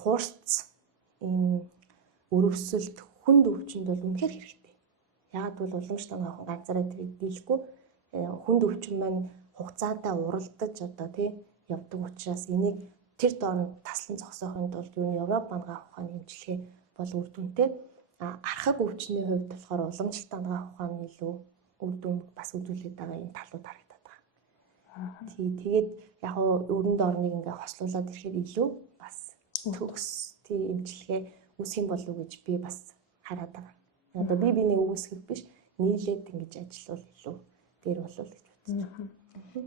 хуурц ийм өрөвсөлт хүнд өвчнөд бол үнэхээр хэрэгтэй. Яагаад бол уламжлалт ангаах ухаан ганцаараа тэрийг дийлэхгүй хүнд өвчин маань хугацаатай уралдаж одоо явдаг учраас энийг тэр доор таслан зогсоохын тулд юу нь Европ ангаах ухааны эмчилгээ бол үр дүнтэй. Архаг өвчний хувьд болохоор уламжлалт ангаах ухааны илүү үр дүн бас үзүүлээд байгаа юм талууд харагдаад байгаа. Тэгээд яг өрн доорныг ингээ хослуулад ирэхээр илүү бас төгс эмчилгээ үүсэх юм болов уу гэж би бас хараад байгаа. Одоо би бинийг үүсгэх биш нийлээд ингэж ажиллавал илүү дээр болов уу гэж бодож байгаа.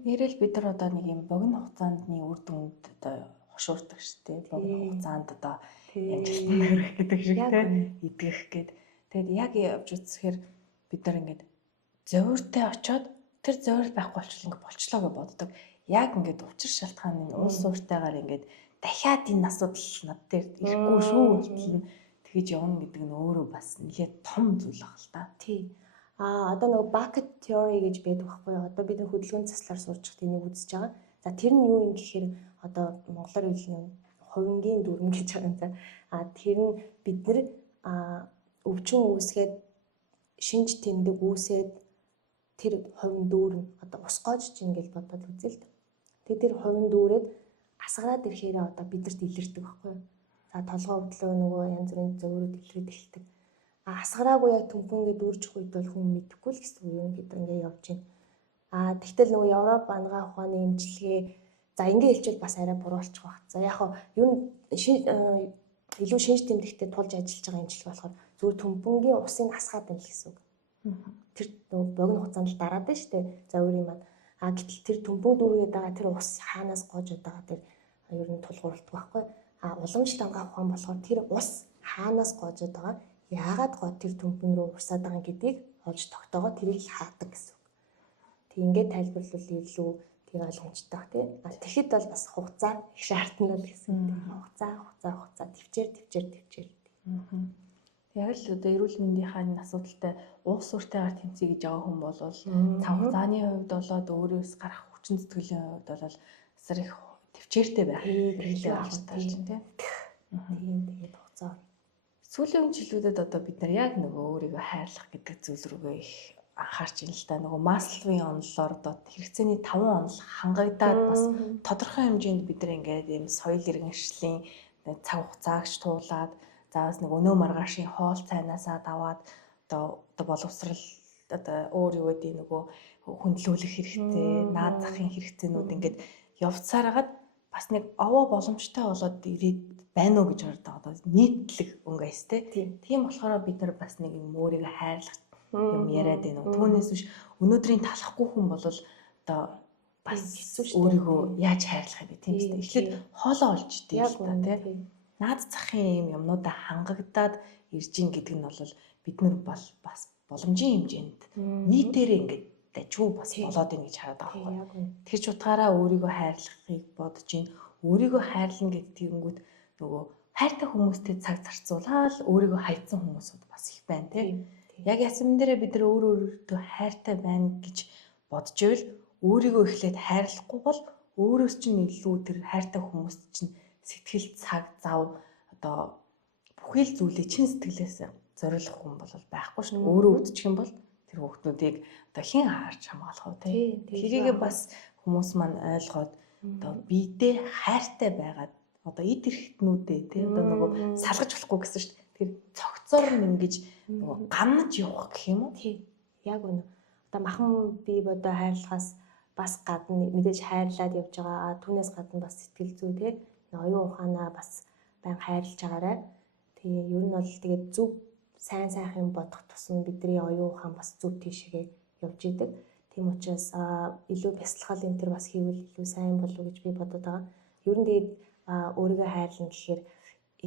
Нэрэл бид нар одоо нэг юм богино хугацааны үр дүнд одоо хошуурдаг шүү дээ. Богино хугацаанд одоо амжилтанд хүрэх гэдэг шиг идэх гээд. Тэгээд яг явж үзэхээр бид нар ингээд зовиртой очоод тэр зовир байхгүй болчихлоо ингээд болчлоо гэж боддог. Яг ингээд учир шалтгааны уус ууртайгаар ингээд дахиад энэ асуудал над дээр ирэхгүй шүү болтол тэгэж явна гэдэг нь өөрөө бас нэлээд том зүйл баг л та. Тий. Одоо нөгөө bucket theory гэж байдаг байхгүй юу? Одоо бид нар хөдөлгөөний заслаар сурч хат энийг үзэж байгаа. За тэр нь юу юм гэхээр одоо монголоор хэлнэ хувингийн дүрм гэж байгаа юм. Тэр нь бид нар өвчин үүсгээд шинж тэмдэг үүсээд тэр хувин дүүрэн одоо ус гоож чинь гэж бодоод үзээ л дээ. Тэгээд тэр хувин дүүрээд асгараад ирэхээр одоо бидэрт илэрдэг байхгүй юу? За толгой өвдлөө нөгөө янз бүрийн зовирууд илрээд эхэлдэг. Асгараагүй яг төмпөнгөд дүүржих үед бол хүн мэдэхгүй л гэсэн үг юм хэд ингээ явж байна. Тэгтэл нөгөө Европ ангаа ухааны эмчилгээ за ингээ хэлчихвэл бас арай буруу болчих واخ. За яг хоо юу илүү шинж тэмдэгтээ тулж ажиллаж байгаа эмчилгээ болохоор зүгээр төмпөнгийн усыг асгаад байна л гэсэн үг. Тэр нөгөө богино хугацаанд л дараад байна шүү дээ. За өөрийн маань гэтэл тэр төмпөг дүүргээд байгаа тэр ус хаанаас гоожод байгаа тэр ер нь тулгуурлах байхгүй. Уламжлалт ангаа ухаан болохоор тэр ус хаанаас гоожод байгаа яагаад гоо тэр төмпөн рүү урсаад байгаа гэдгийг олж тогтоогоо тэрийг хаадаг гэсэн үг. Тэг ингээд тайлбарлавал илүү тэг ойлгомжтой баг тий. Тэгэхэд бол бас хугацаа их шаардна л гэсэн үг. Хугацаа төвчээр. Яг л одоо эрүүл мэндийн асуудалтай уус уртайгаар тэмцэе гэж байгаа хүн бол цав хугацааны хувьд болоод өөрөөс гарах хүчин сэтгэлийн хувьд бол асар их төвчээртэй байх хэрэгтэй болж таарч байна тий. Тэгээд хугацаа. Сүүлийн жилүүдэд одоо бид нар яг нөгөө өөрийгөө хайрлах гэдэг зүйл рүүгээ их анхаарч байна л да. Нөгөө Масловын онолоор одоо хэрэгцээний 5 онол хангагдаад бас тодорхой хэмжээнд бид нар ингээд ийм соёл иргэншлийн цаг хугацаагч туулаад заавал нэг өнөө маргаашийн хоол цайнаасаа даваад одоо боловсрал одоо өөр юу гэдэг нөгөө хөндлүүлэх хэрэгтэй, наад захын хэрэгцээнүүд ингээд явцаар хагаад бас нэг овоо боломжтой болоод ирээд байна уу гэж хараад одоо нийтлэг өнгөс тийм болохоор бид нар бас нэг юм өөрийгөө хайрлах юм яриад байна. Түүнээс биш өнөөдрийн талахгүй хүн бол одоо бас өөрийгөө яаж хайрлах юм бэ тийм үү? Эхлээд хоолоо олж идэх л та тийм. Наад захын юм юмнуудаа хангагдаад ирж ийн гэдэг нь бол бид нар бас боломжийн хэмжээнд нийтээрээ ингээд дажгүй бас болоод ийн гэж хараад байгаа байхгүй. Тэр ч утгаараа өөрийгөө хайрлахыг бодож ийн. Өөрийгөө хайрлна гэдгийгүүд нөгөө хайртай хүмүүстэй цаг зарцуулаад өөрийгөө хайцсан хүмүүсүүд бас их байна тийм. Яг ясман дээрээ бид нар өөртөө хайртай байна гэж бодож ивэл өөрийгөө эхлээд хайрлахгүй бол өөрөөс чинь илүү тэр хайртай хүмүүст чинь сэтгэл цаг зав одоо бүхий л зүйлээ чин сэтгэлээс зориулах хүн бол байхгүй шүү. Өөрөө үдчих юм бол тэр хүүхдүүдийг одоо хэн харж хамгаалах вэ тийм. Тэрийг бас хүмүүс маань ойлгоод одоо биедээ хайртай байгаад одоо эд эрхтнүүдээ тийм одоо нөгөө салгаж болохгүй гэсэн шүү. Тэр цогцоор нь ингэж нөгөө гамнаж явах гэх юм уу? Тийм. Яг үнэ. Одоо махан бие бодоо хайрлахаас бас гадна мэдээж хайрлаад явж байгаа. Түүнээс гадна бас сэтгэл зүй тийм оюун ухаанаа бас байн хайрлаж байгаарай. Тэгээ ер нь бол тэгээд зөв сайн сайхан бодох тусам бидний оюун ухаан бас зөв тийшээ явж идэг. Тийм учраас илүү бясалгал энэ төр бас хийвэл илүү сайн болов уу гэж би бодод байгаа. Ер нь тэгээд өөрийгөө хайрлна гэхээр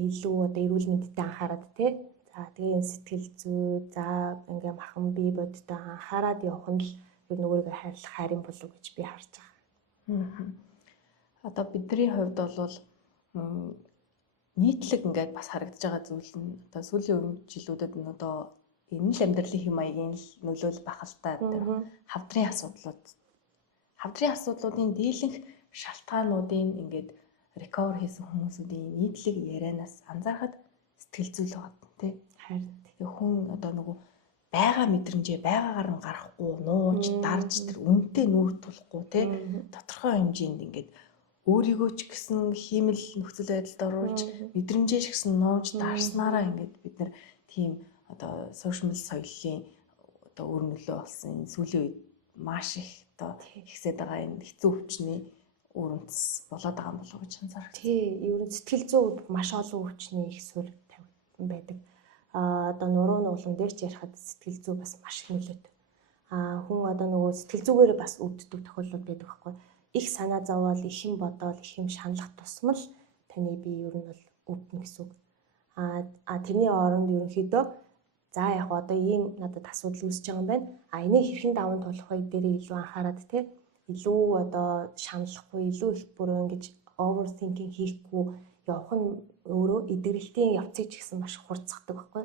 илүү одоо эрүүл мэндэд анхаарад тий. За тэгээ сэтгэл зүй за ингээм махан бие бодтой анхаарад явах нь л ер нь өөрийгөө хайрлах хайрын болов гэж би харж байгаа. Одоо бидний хувьд бол нийтлэг ингээд бас харагдаж байгаа зүйл нь одоо сүүлийн жилүүдэд нь одоо энэ л амьдралын хэм маягийн нөлөөл бахалтай хавдрын асуудлуудын дийлэнх шалтгаануудын ингээд recover хийсэн хүмүүсүүдийн нийтлэг ярианаас анзаархад сэтгэл зүй л байна тий. Харин тэгээ хүн одоо нөгөө байгаа мэдрэмжээ байгаагаар нь гарахгүй нууж дарж тэр үнэтэй нүүр тулахгүй тий. Тодорхой хэмжээнд ингээд өөрийгөө ч гэсэн хиймэл нөхцөл байдалд оруулж мэдрэмжээ ч гэсэн нууж дарснараа ингээд бид нар тийм одоо сошиал соёлын одоо өөр нөлөө болсон энэ сүүлийн үед маш их одоо ихсээд байгаа энэ хэцүү өвчний үр үндэс болоод байгаа юм болов уу гэж анзаарах. Тий, ер нь сэтгэл зүйд маш олон өвчний их суурь тавигдсан байдаг. Одоо нуруу нуулан дээр ч ярихад сэтгэл зүй бас маш их нөлөөтэй. Хүн одоо нөгөө сэтгэл зүгээр бас өвддөг тохиолдол байдаг байхгүй. Их санаа зовоол, их юм бодоол, их юм шаналх тусмал таны бие ер нь бол өвднө гэсэн үг. Тэрний оронд ерөнхийдөө за яг одоо ийм надад асуудал үүсэж байгаа юм байна. Энийг хэрхэн даван туулах вэ дээрээ илүү анхаарад тий. Илүү одоо шаналхгүй, илүү их бүрөө ингэж overthinking хийхгүй явах нь өөрөө эдгэрэлтийн явцыг ч гэсэн маш хурцсахдаг байхгүй.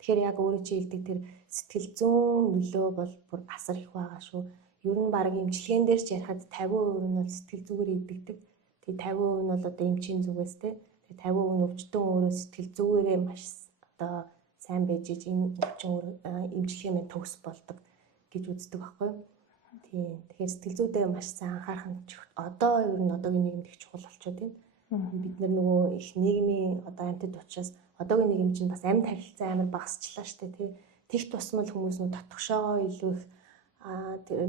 Тэгэхээр яг өөрөө чи хэлдэг тэр сэтгэл зүйн нөлөө бол бүр асар их байгаа шүү. Ер нь баг эмчилгээн дээр ч ярихад 50% нь бол сэтгэл зүгээр идэгдэг. Тэгээ 50% нь бол одоо эмчийн зүгээс те. Тэгээ 50% нь өвчтөн өөрөө сэтгэл зүгээрээ маш одоо сайн байж иж энэ өвчин эмчилгээ мэд төгс болдог гэж үздэг байхгүй. Тийм. Тэгэхээр сэтгэл зүйдээ маш сайн анхаарах нь одоо ер нь одоогийн нийгэмд их чухал болчиход байна. Бид нар нөгөө их нийгмийн одоо амьтад учраас одоогийн нэг юм чинь бас амь тархилцаа амар багасчлаа штэ тий. Тэгт тусмал хүмүүс нь дотгошоогоо илүү их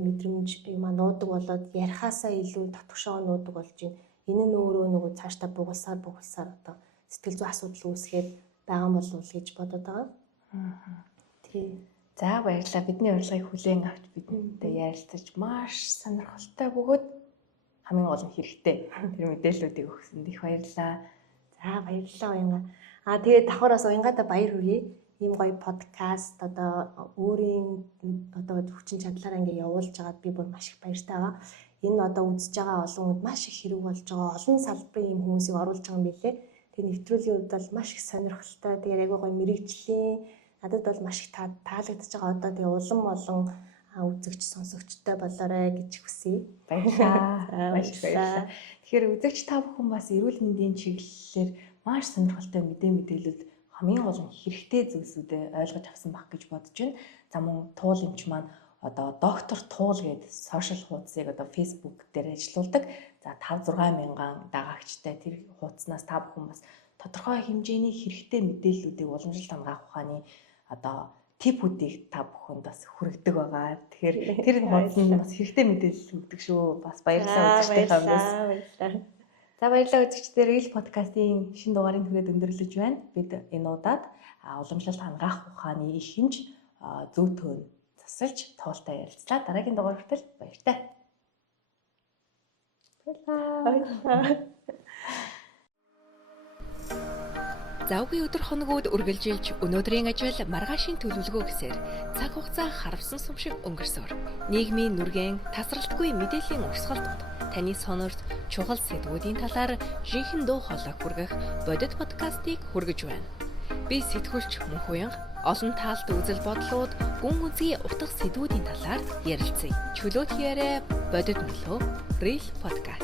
мэдрэмж юм нуудаг болоод ярихаасаа илүү дотгошоогоо нуудаг болж байна. Энэ нь өөрөө нөгөө цаашдаа бугулсаар одоо сэтгэл зүйн асуудал үүсгээд байгаа болов уу гэж бодоод байгаа. Тий. За баярлалаа. Бидний урилгыг хүлээн авч бидэнтэй ярилцаж маш сонирхолтой бөгөөд хамгийн гол нь хэрэгтэй тэр мэдээллүүдийг өгсөнд их баярлалаа. За баярлалаа уянга. Тэгээд давхар бас уянгаадаа баяр хүргэе. Ийм гоё подкаст одоо өөрийн одоо хүчин чадлаараа ингээ явуулж байгаад би бүр маш их баяртай байгаа. Энэ одоо үзэж байгаа олон хүнд маш их хэрэг болж байгаа. Олон салбарын ийм хүмүүсийг оруулж байгаа юм билээ. Тэгээд нэвтрүүлгийн хувьд бол маш их сонирхолтой. Тэгээд айгүй гоё мэрэгжлийн надад бол маш их таалагдж байгаа. Одоо тэгээд улам олон үзэгч сонсогчтой болоорой гэж хүсье. Баярлалаа. Маш их баярлалаа. Тэгэхээр үзэгч та бүхэн бас эрүүл мэндийн чиглэлээр маш сонирхолтой мэдээлэлүүд хамгийн гол нь хэрэгтэй зүйлсүүдээ ойлгож авсан баг гэж бодож байна. За мөн Туул эмч маань одоо доктор Туул гэдэг сошиал хуудсыг одоо Facebook дээр ажилуулдаг. За 5-6 мянган дагагчтай тэр хуудаснаас та бүхэн бас тодорхой хэмжээний хэрэгтэй мэдээллүүдийг уламжлалт хангаах ухааны одоо типүүдийг та бүхэнд бас хүргэдэг байгаа. Тэгэхээр тэр хуудас нь бас хэрэгтэй мэдээлэл өгдөг шүү. Бас баярлалаа үзэгчдийнхээ өмнөөс. Баярлалаа. За баярлалаа үзэгчдээ Real podcast-ийн шинэ дугаарыг түрээд өндөрлөж байна. Бид энэ удаад уламжлалт хангаах ухааны их хэмж зүйтөөн засалж тоолтой ярилцлаа. Дараагийн дугаар хүртэл баяртай. Баярлалаа. Завгүй өдөр хоногуд үргэлжилж өнөөдрийн ажил маргаашийн төлөвлөгөө гэсээр цаг хугацаа харавсан сум шиг өнгөрсөөр нийгмийн нүргэн тасралтгүй мэдээллийн урсгалд таны сонорт чухал сэдвүүдийн талаар жинхэнэ дуу хоолой хүргэх бодит подкастыг хүргэж байна. Би сэтгүүлч Мөнх Уянга олон таалт үзэл бодлууд гүн үзгий утга сэдвүүдийн талаар ярилцъя. Чөлөөт яриа бодит мөлөө Real podcast